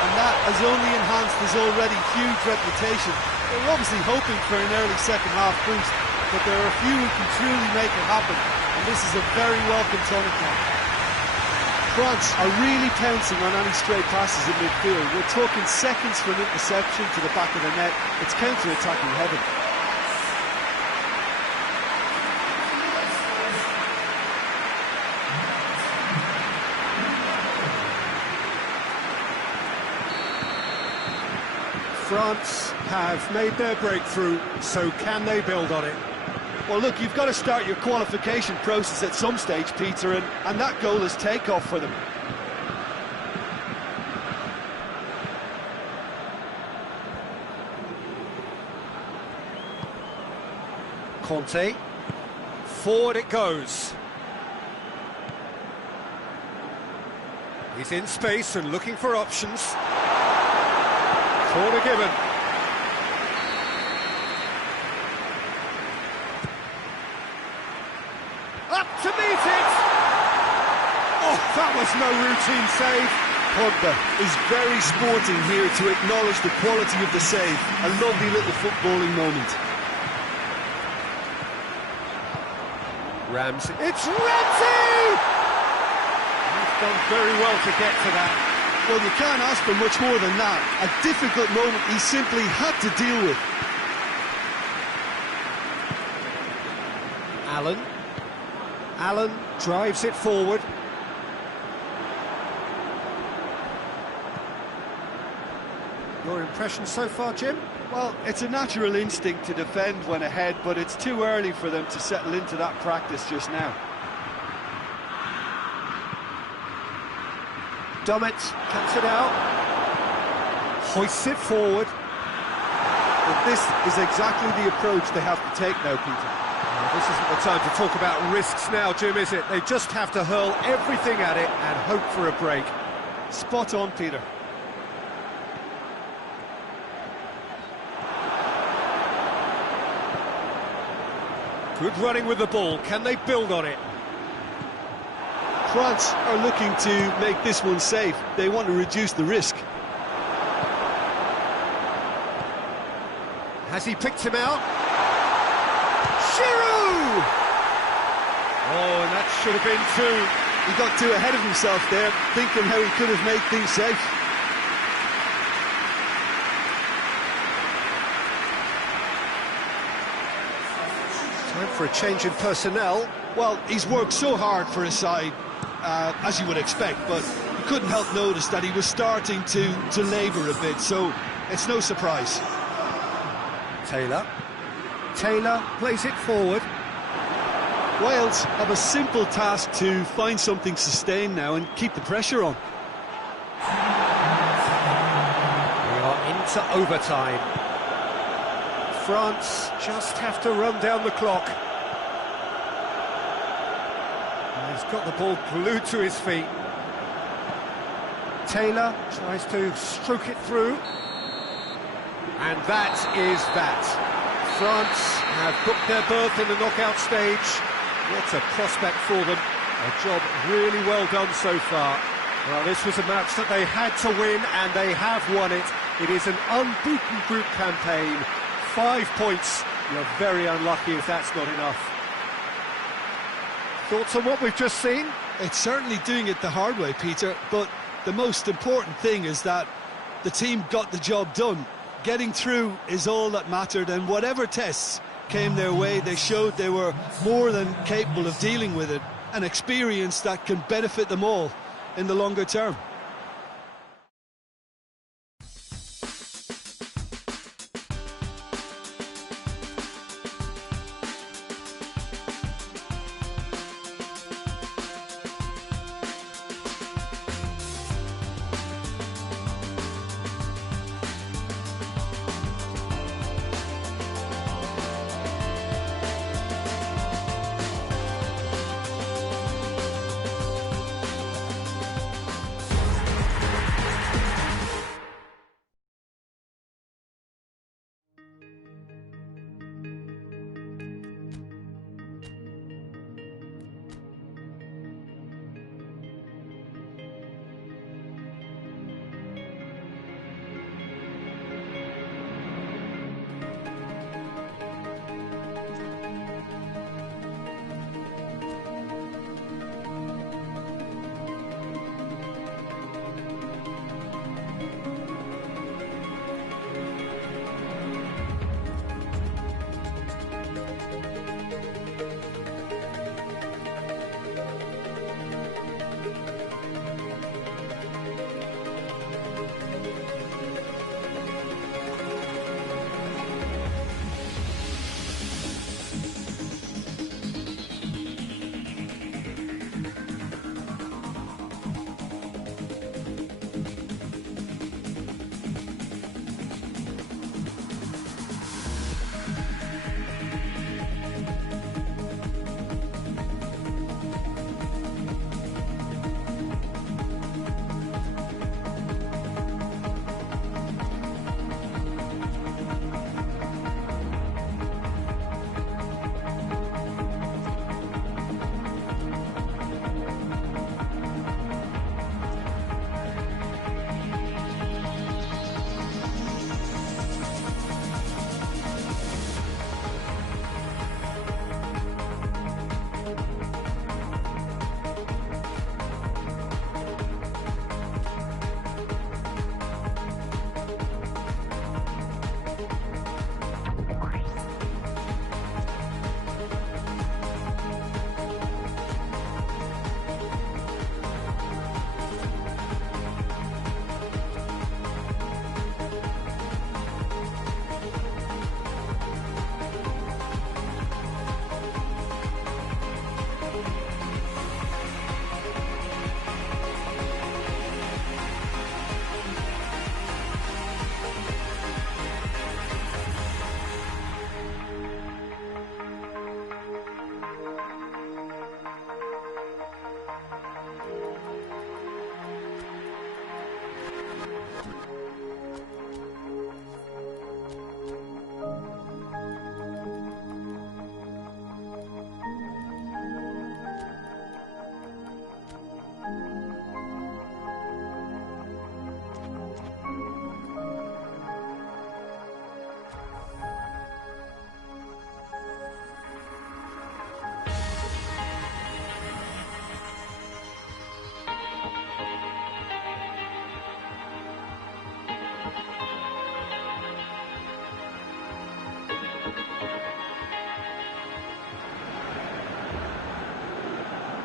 And that has only enhanced his already huge reputation. They're obviously hoping for an early second half boost. but there are a few who can truly make it happen, and this is a very welcome tonic now. France are really pouncing on any stray passes in midfield. We're talking seconds from interception to the back of the net. It's counter-attacking heaven. France have made their breakthrough, so can they build on it? Well, look, you've got to start your qualification process at some stage, Peter, and that goal is takeoff for them. Conte, forward it goes. He's in space and looking for options. Corner given. Up to meet it! Oh, that was no routine save. Pogba is very sporting here to acknowledge the quality of the save. A lovely little footballing moment. Ramsey. It's Ramsey! He's done very well to get to that. Well, you can't ask for much more than that. A difficult moment he simply had to deal with. Allen drives it forward. Your impression so far, Jim? Well, it's a natural instinct to defend when ahead, but it's too early for them to settle into that practice just now. Dummett cuts it out, hoists it forward. But this is exactly the approach they have to take now, Peter. This isn't the time to talk about risks now, Jim, is it? They just have to hurl everything at it and hope for a break. Spot on, Peter. Good running with the ball. Can they build on it? France are looking to make this one safe. They want to reduce the risk. Has he picked him out? Giroud! Oh, and that should have been two. He got too ahead of himself there, thinking how he could have made things safe. Time for a change in personnel. Well, he's worked so hard for his side, as you would expect, but you couldn't help notice that he was starting to labour a bit, so it's no surprise. Taylor plays it forward. Wales have a simple task to find something sustained now and keep the pressure on. We are into overtime. France just have to run down the clock. And he's got the ball glued to his feet. Taylor tries to stroke it through. And that is that. France have booked their berth in the knockout stage. What a prospect for them. A job really well done so far. Well, this was a match that they had to win, and they have won it. It is an unbeaten group campaign. 5 points. You're very unlucky if that's not enough. Thoughts on what we've just seen? It's certainly doing it the hard way, Peter, but the most important thing is that the team got the job done. Getting through is all that mattered, and whatever tests came their way, they showed they were more than capable of dealing with it. An experience that can benefit them all in the longer term.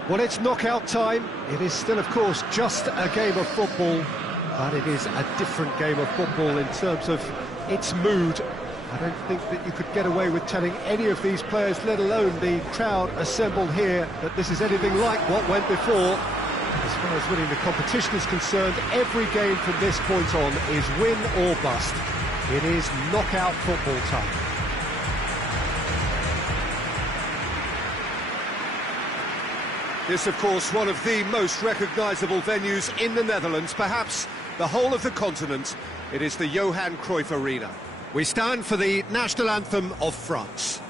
Well, it's knockout time. It is still, of course, just a game of football, but it is a different game of football in terms of its mood. I don't think that you could get away with telling any of these players, let alone the crowd assembled here, that this is anything like what went before. As far as winning the competition is concerned, every game from this point on is win or bust. It is knockout football time. This, of course, one of the most recognisable venues in the Netherlands, perhaps the whole of the continent. It is the Johan Cruyff Arena. We stand for the national anthem of France.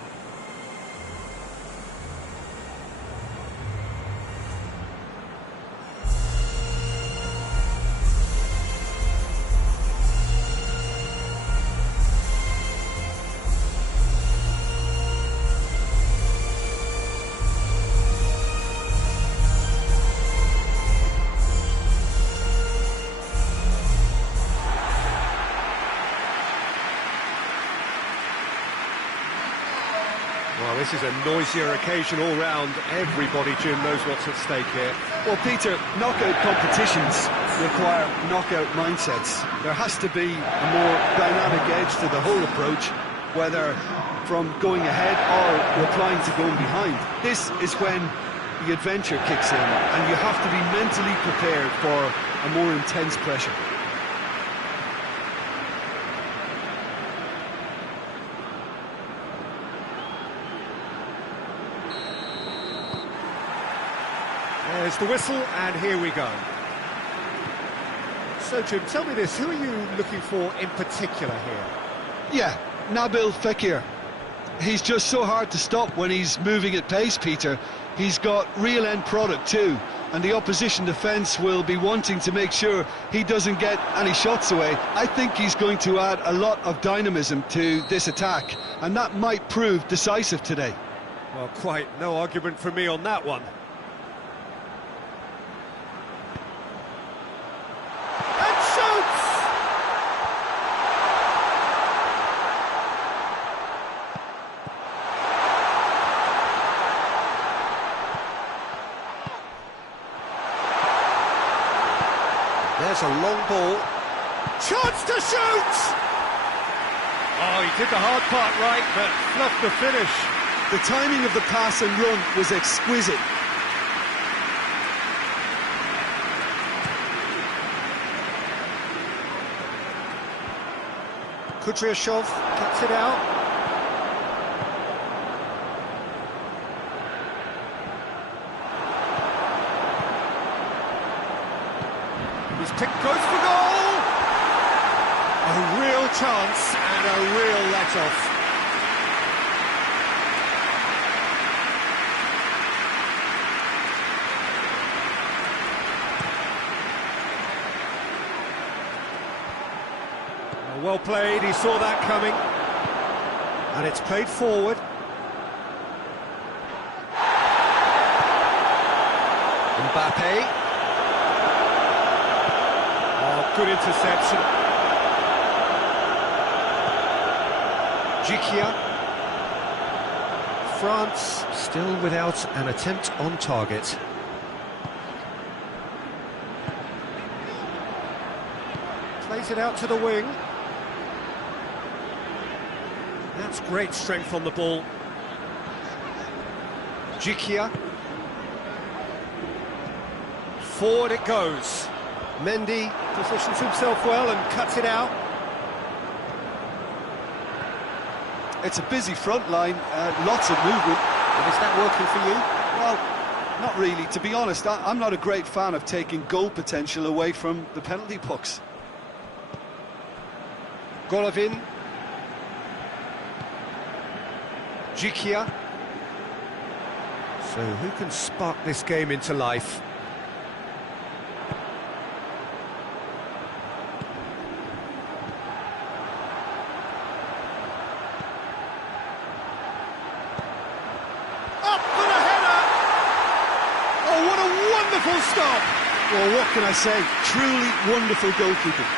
Well, this is a noisier occasion all round. Everybody, Jim, knows what's at stake here. Well, Peter, knockout competitions require knockout mindsets. There has to be a more dynamic edge to the whole approach, whether from going ahead or replying to going behind. This is when the adventure kicks in, and you have to be mentally prepared for a more intense pressure. There's the whistle, and here we go. So, Jim, tell me this, who are you looking for in particular here? Yeah, Nabil Fekir. He's just so hard to stop when he's moving at pace, Peter. He's got real end product too, and the opposition defence will be wanting to make sure he doesn't get any shots away. I think he's going to add a lot of dynamism to this attack, and that might prove decisive today. Well, quite no argument from me on that one. There's a long ball. Chance to shoot! Oh, he did the hard part right, but fluffed the finish. The timing of the pass and run was exquisite. Kudryashov cuts it out. Pick goes for goal! A real chance and a real let-off. Well played, he saw that coming. And it's played forward. Mbappe. Good interception. Jikia. France still without an attempt on target. Plays it out to the wing. That's great strength on the ball. Jikia. Forward it goes. Mendy positions himself well and cuts it out. It's a busy front line, lots of movement. And is that working for you? Well, not really. To be honest, I'm not a great fan of taking goal potential away from the penalty box. Golovin. Jikia. So who can spark this game into life? Wonderful stop! Well, what can I say? Truly wonderful goalkeeping.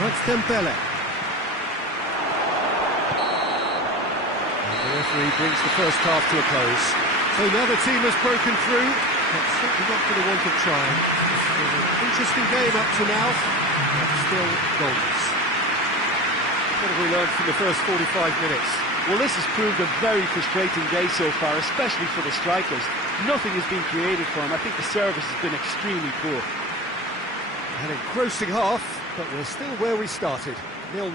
That's Dembele. And the referee brings the first half to a close. So now the team has broken through, but certainly not going to want to try. It's an interesting game up to now, but still goals. What have we learned from the first 45 minutes? Well, this has proved a very frustrating day so far, especially for the strikers. Nothing has been created for them. I think the service has been extremely poor. An engrossing half, but we're still where we started, 0-0.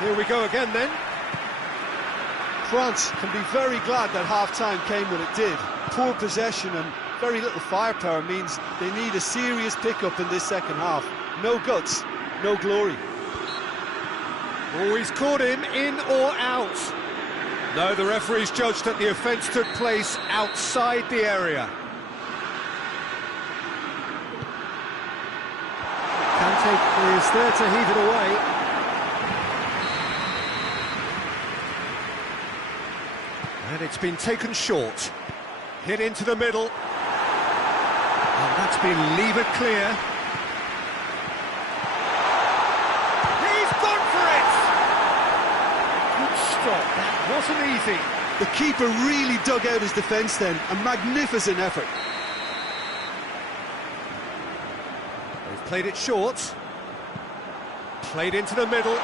Here we go again then. France can be very glad that half-time came when it did. Poor possession and very little firepower means they need a serious pickup in this second half. No guts, no glory. Oh, he's caught him in or out. No, the referee's judged that the offence took place outside the area. Kante is there to heave it away. And it's been taken short. Hit into the middle. And that's been levered clear. He's gone for it! Good stop, that wasn't easy. The keeper really dug out his defence then. A magnificent effort. They've played it short. Played into the middle.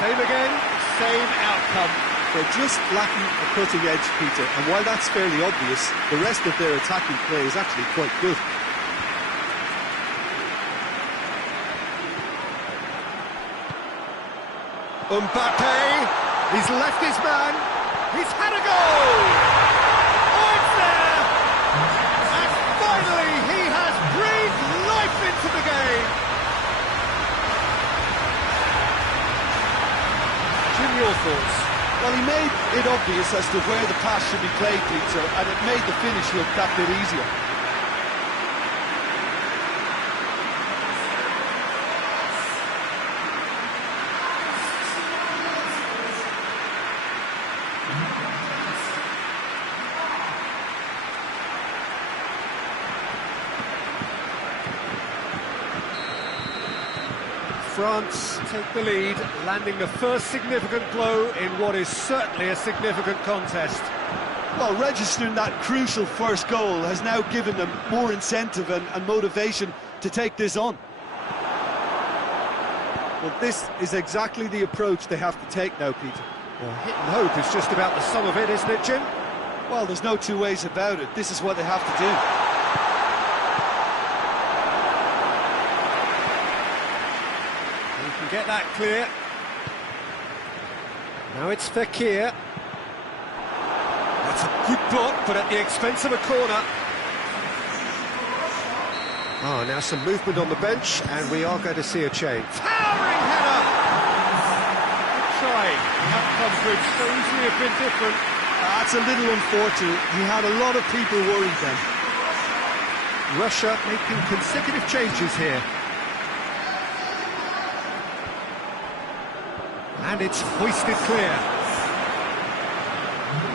Same again, same outcome. They're just lacking a cutting edge, Peter, and while that's fairly obvious, the rest of their attacking play is actually quite good. Mbappe, he's left his man, he's had a goal! Oh, it's there! And finally he has breathed life into the game! Your thoughts? Well, he made it obvious as to where the pass should be played, Peter, and it made the finish look that bit easier. France take the lead, landing the first significant blow in what is certainly a significant contest. Well, registering that crucial first goal has now given them more incentive and motivation to take this on. Well, this is exactly the approach they have to take now, Peter. Well, hit and hope is just about the sum of it, isn't it, Jim? Well, there's no two ways about it. This is what they have to do. Get that clear. Now it's Fekir. That's a good block, but at the expense of a corner. Oh, now some movement on the bench, and we are going to see a change. Towering header! Good try. The outcome could so easily have been different. That's a little unfortunate. He had a lot of people worried then. Russia making consecutive changes here. And it's hoisted clear.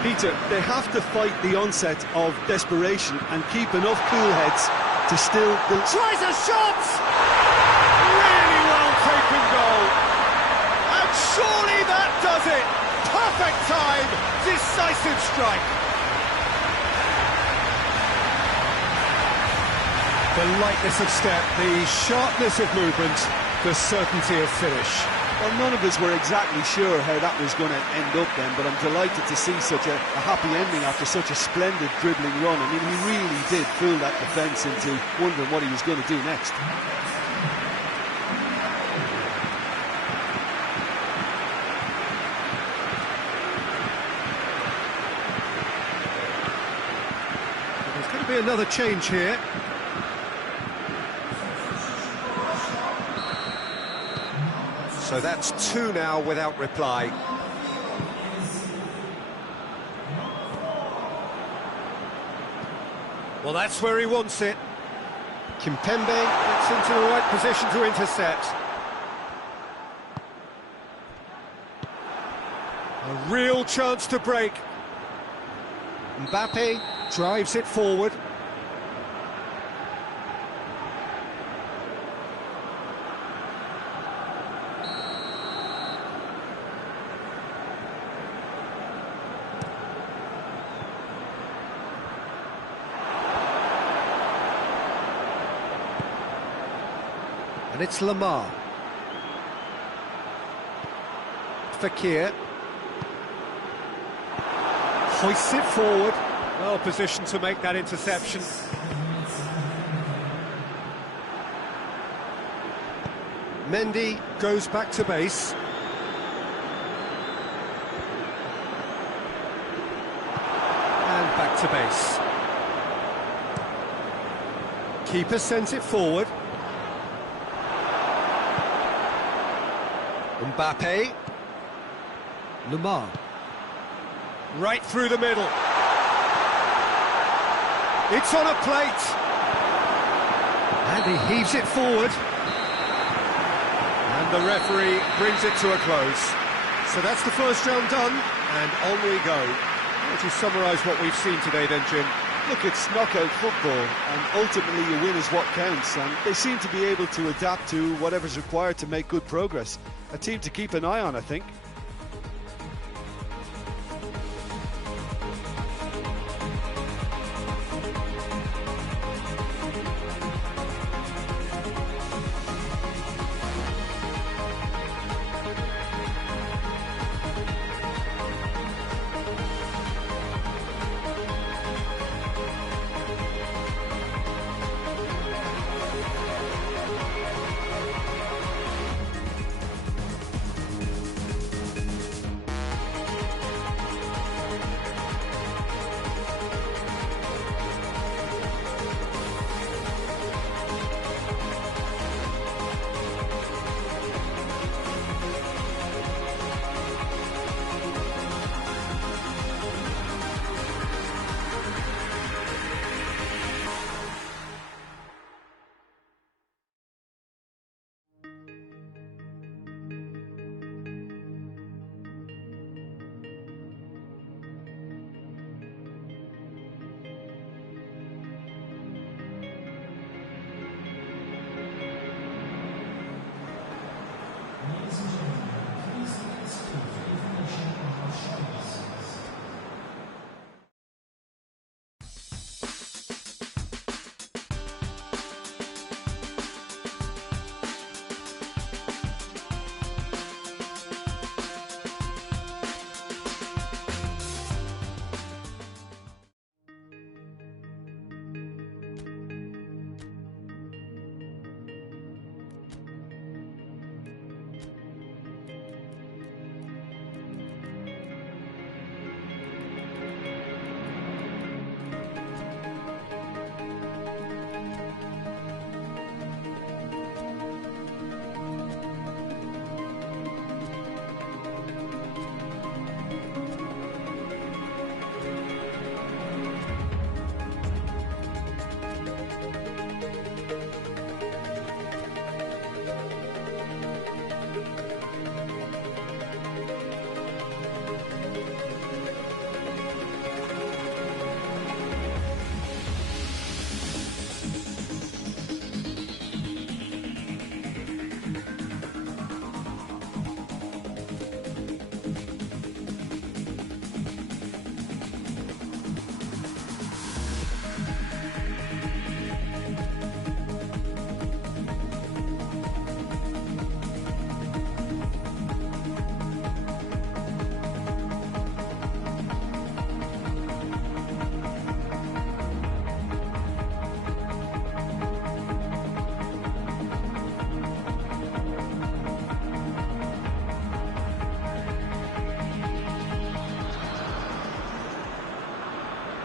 Peter, they have to fight the onset of desperation and keep enough cool heads to still... Tries a shot! Really well taken goal. And surely that does it. Perfect time, decisive strike. The lightness of step, the sharpness of movement, the certainty of finish. Well, none of us were exactly sure how that was going to end up then, but I'm delighted to see such a happy ending after such a splendid dribbling run. I mean, he really did fool that defence into wondering what he was going to do next. There's going to be another change here. So that's two now without reply. Well, that's where he wants it. Kimpembe gets into the right position to intercept. A real chance to break. Mbappe drives it forward. And it's Lamar. Fekir. Hoists it forward. Well positioned to make that interception. Mendy goes back to base. And back to base. Keeper sends it forward. Mbappe. Lamar. Right through the middle. It's on a plate. And he heaves it forward. And the referee brings it to a close. So that's the first round done, and on we go. How to summarise what we've seen today then, Jim? Look, it's knockout football, and ultimately you win is what counts, and they seem to be able to adapt to whatever's required to make good progress. A team to keep an eye on, I think.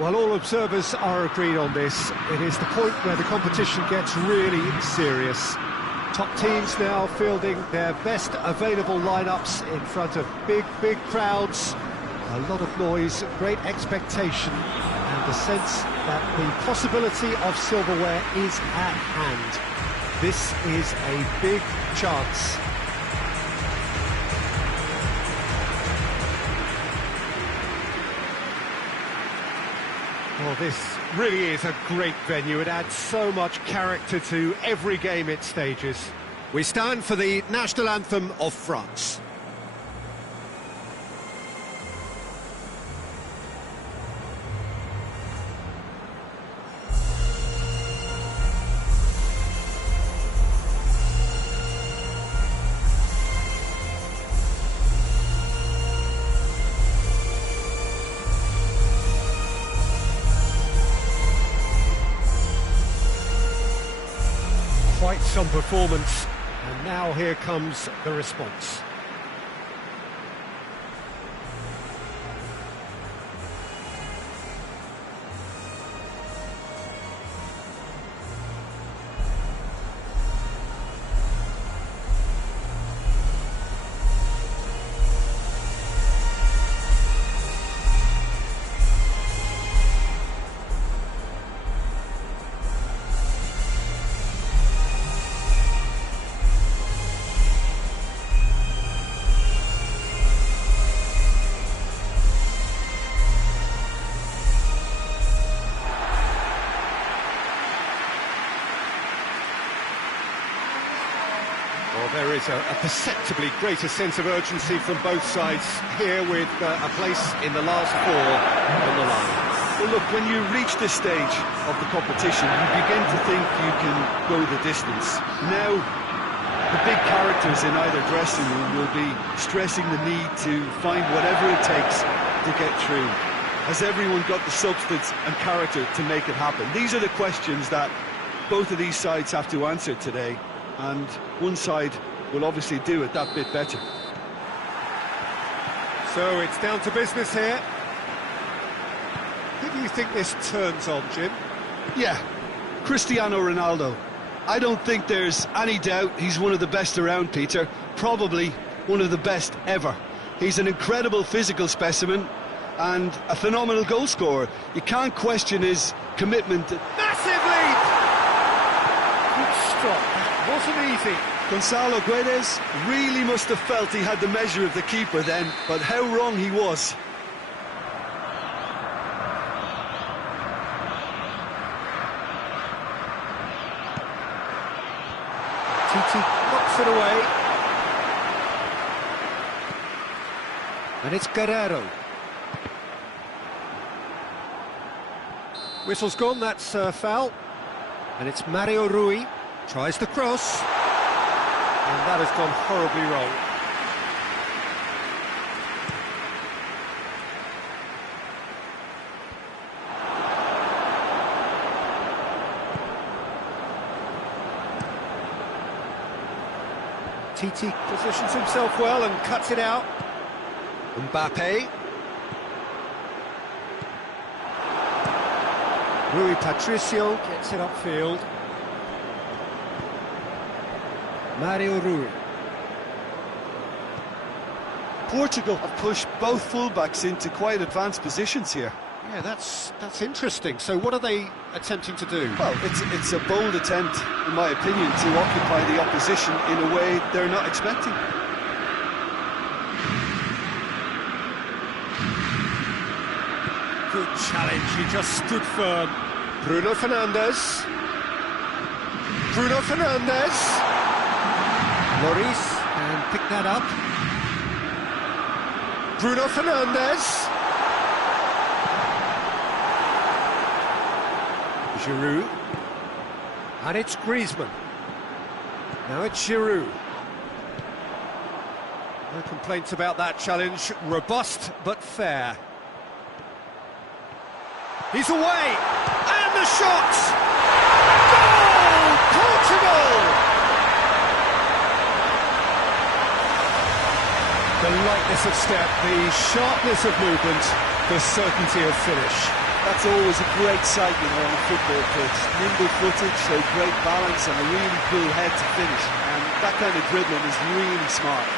Well, all observers are agreed on this. It is the point where the competition gets really serious. Top teams now fielding their best available lineups in front of big crowds. A lot of noise, great expectation, and the sense that the possibility of silverware is at hand. This is a big chance. Well, this really is a great venue. It adds so much character to every game it stages. We stand for the national anthem of France. Quite some performance, and now here comes the response. Well, there is a perceptibly greater sense of urgency from both sides here, with a place in the last four on the line. Well, look, when you reach this stage of the competition, you begin to think you can go the distance. Now, the big characters in either dressing room will be stressing the need to find whatever it takes to get through. Has everyone got the substance and character to make it happen? These are the questions that both of these sides have to answer today, and one side will obviously do it that bit better. So it's down to business here. Who do you think this turns on, Jim? Yeah, Cristiano Ronaldo. I don't think there's any doubt he's one of the best around, Peter. Probably one of the best ever. He's an incredible physical specimen and a phenomenal goal scorer. You can't question his commitment. Massive lead! Good stop. That wasn't easy. Gonzalo Guedes really must have felt he had the measure of the keeper then, but how wrong he was. Titi knocks it away. And it's Guerrero. Whistle's gone, that's a foul. And it's Mario Rui. Tries the cross. And that has gone horribly wrong. Titi positions himself well and cuts it out. Mbappe. Rui Patricio gets it upfield. Mario Rui. Portugal have pushed both fullbacks into quite advanced positions here. Yeah, that's interesting. So what are they attempting to do? Well, it's a bold attempt, in my opinion, to occupy the opposition in a way they're not expecting. Good challenge, he just stood firm. Bruno Fernandes. Bruno Fernandes. Lloris can pick that up. Bruno Fernandes. Giroud. And it's Griezmann. Now it's Giroud. No complaints about that challenge. Robust but fair. He's away! And the shot! Goal! Portugal! The lightness of step, the sharpness of movement, the certainty of finish. That's always a great sight, you know, on a football pitch. Nimble footage, so great balance and a really cool head to finish. And that kind of dribbling is really smart.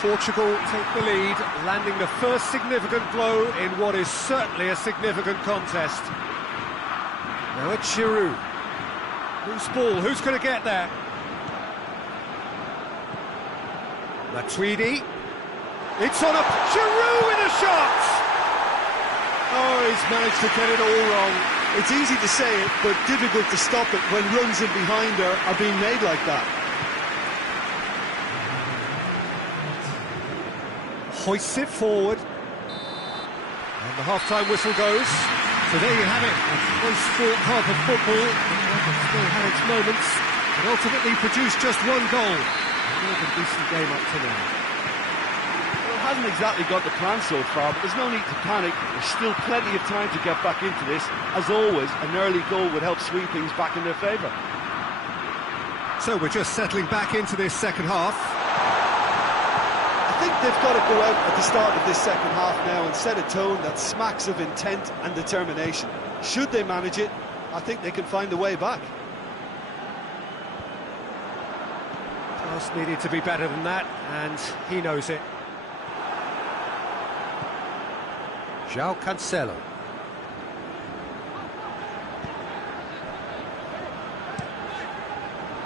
Portugal take the lead, landing the first significant blow in what is certainly a significant contest. Now it's Giroud. Loose ball, who's going to get there? Matuidi. It's on a... Giroud with a shot! Oh, he's managed to get it all wrong. It's easy to say it, but difficult to stop it when runs in behind are being made like that. Hoists it forward. And the half-time whistle goes. So there you have it, a close-fought half of football. It still had its moments, but ultimately produced just one goal. More than decent game up to now. Well, it hasn't exactly got the plan so far, but there's no need to panic. There's still plenty of time to get back into this. As always, an early goal would help swing things back in their favour. So we're just settling back into this second half. I think they've got to go out at the start of this second half now and set a tone that smacks of intent and determination. Should they manage it, I think they can find a way back. Pass needed to be better than that, and he knows it. João Cancelo.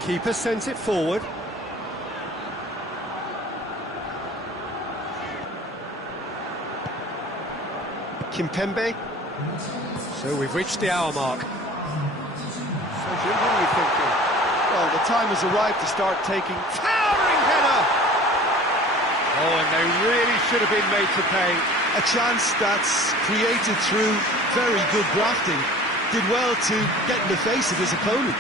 Keeper sends it forward. Kimpembe. So we've reached the hour mark. So Jim, what are you thinking? Well, the time has arrived to start taking... Towering header! Oh, and they really should have been made to pay. A chance that's created through very good grafting. Did well to get in the face of his opponent.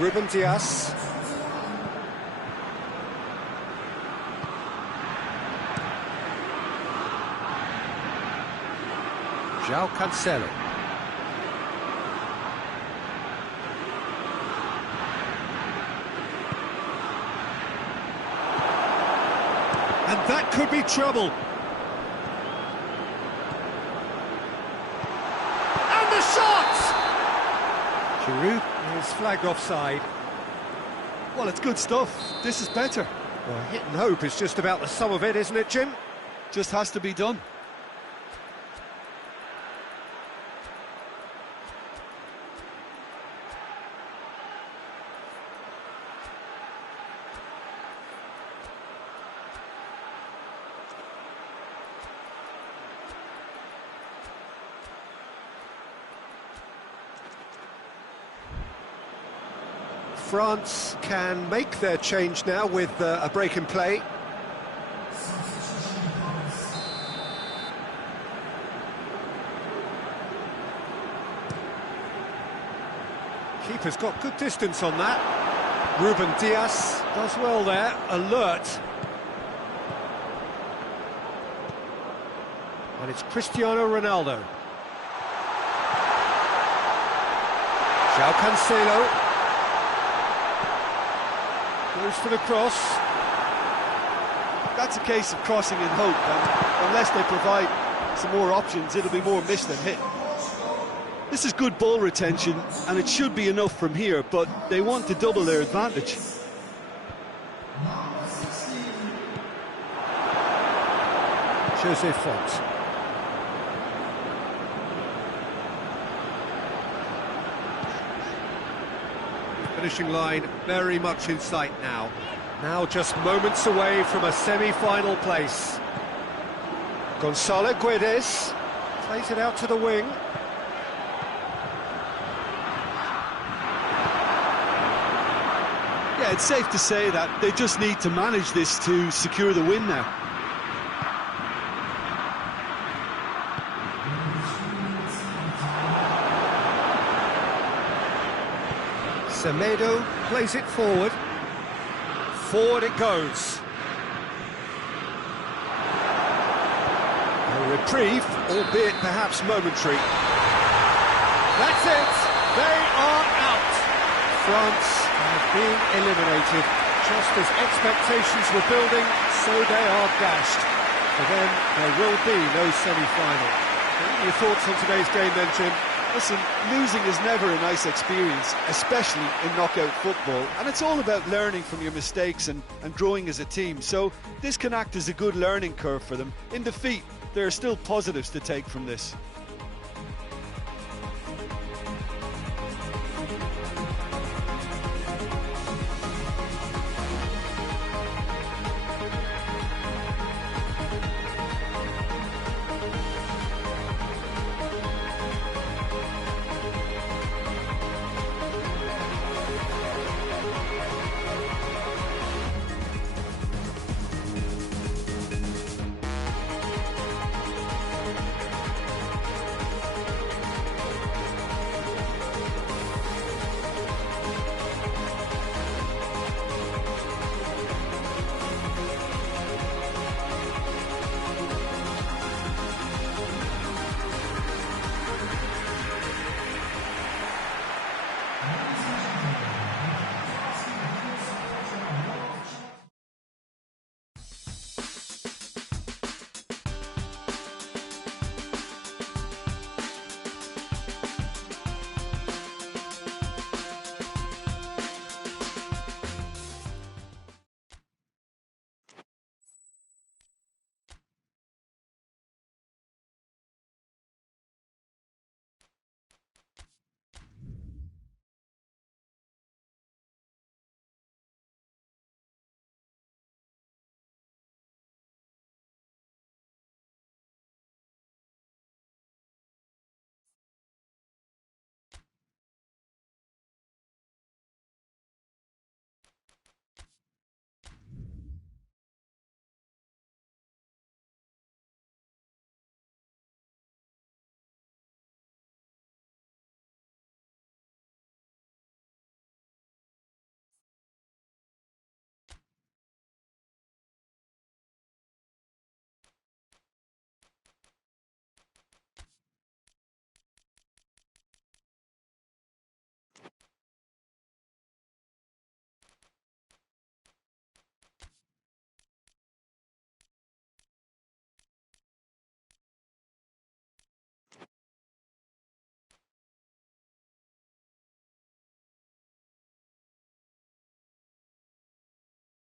Ruben Dias. João Cancelo. And that could be trouble. And the shot! Giroud is flagged offside. Well, it's good stuff. This is better. Well, hit and hope is just about the sum of it, isn't it, Jim? Just has to be done. France can make their change now with a break in play. Keeper's got good distance on that. Ruben Dias does well there, alert. And it's Cristiano Ronaldo. João Cancelo. Goes for the cross. That's a case of crossing in hope, and unless they provide some more options, it'll be more miss than hit. This is good ball retention, and it should be enough from here, but they want to double their advantage. Jose Font. Finishing line very much in sight now. Now just moments away from a semi-final place. Gonzalo Guedes plays it out to the wing. Yeah, it's safe to say that they just need to manage this to secure the win now. Semedo plays it forward. Forward it goes. A reprieve. albeit perhaps momentary. That's it! They are out! France have been eliminated. Just as expectations were building, so they are dashed. For them, there will be no semi-final. What are your thoughts on today's game then, Jim? Listen, losing is never a nice experience, especially in knockout football, and it's all about learning from your mistakes and growing as a team, so this can act as a good learning curve for them. In defeat, there are still positives to take from this.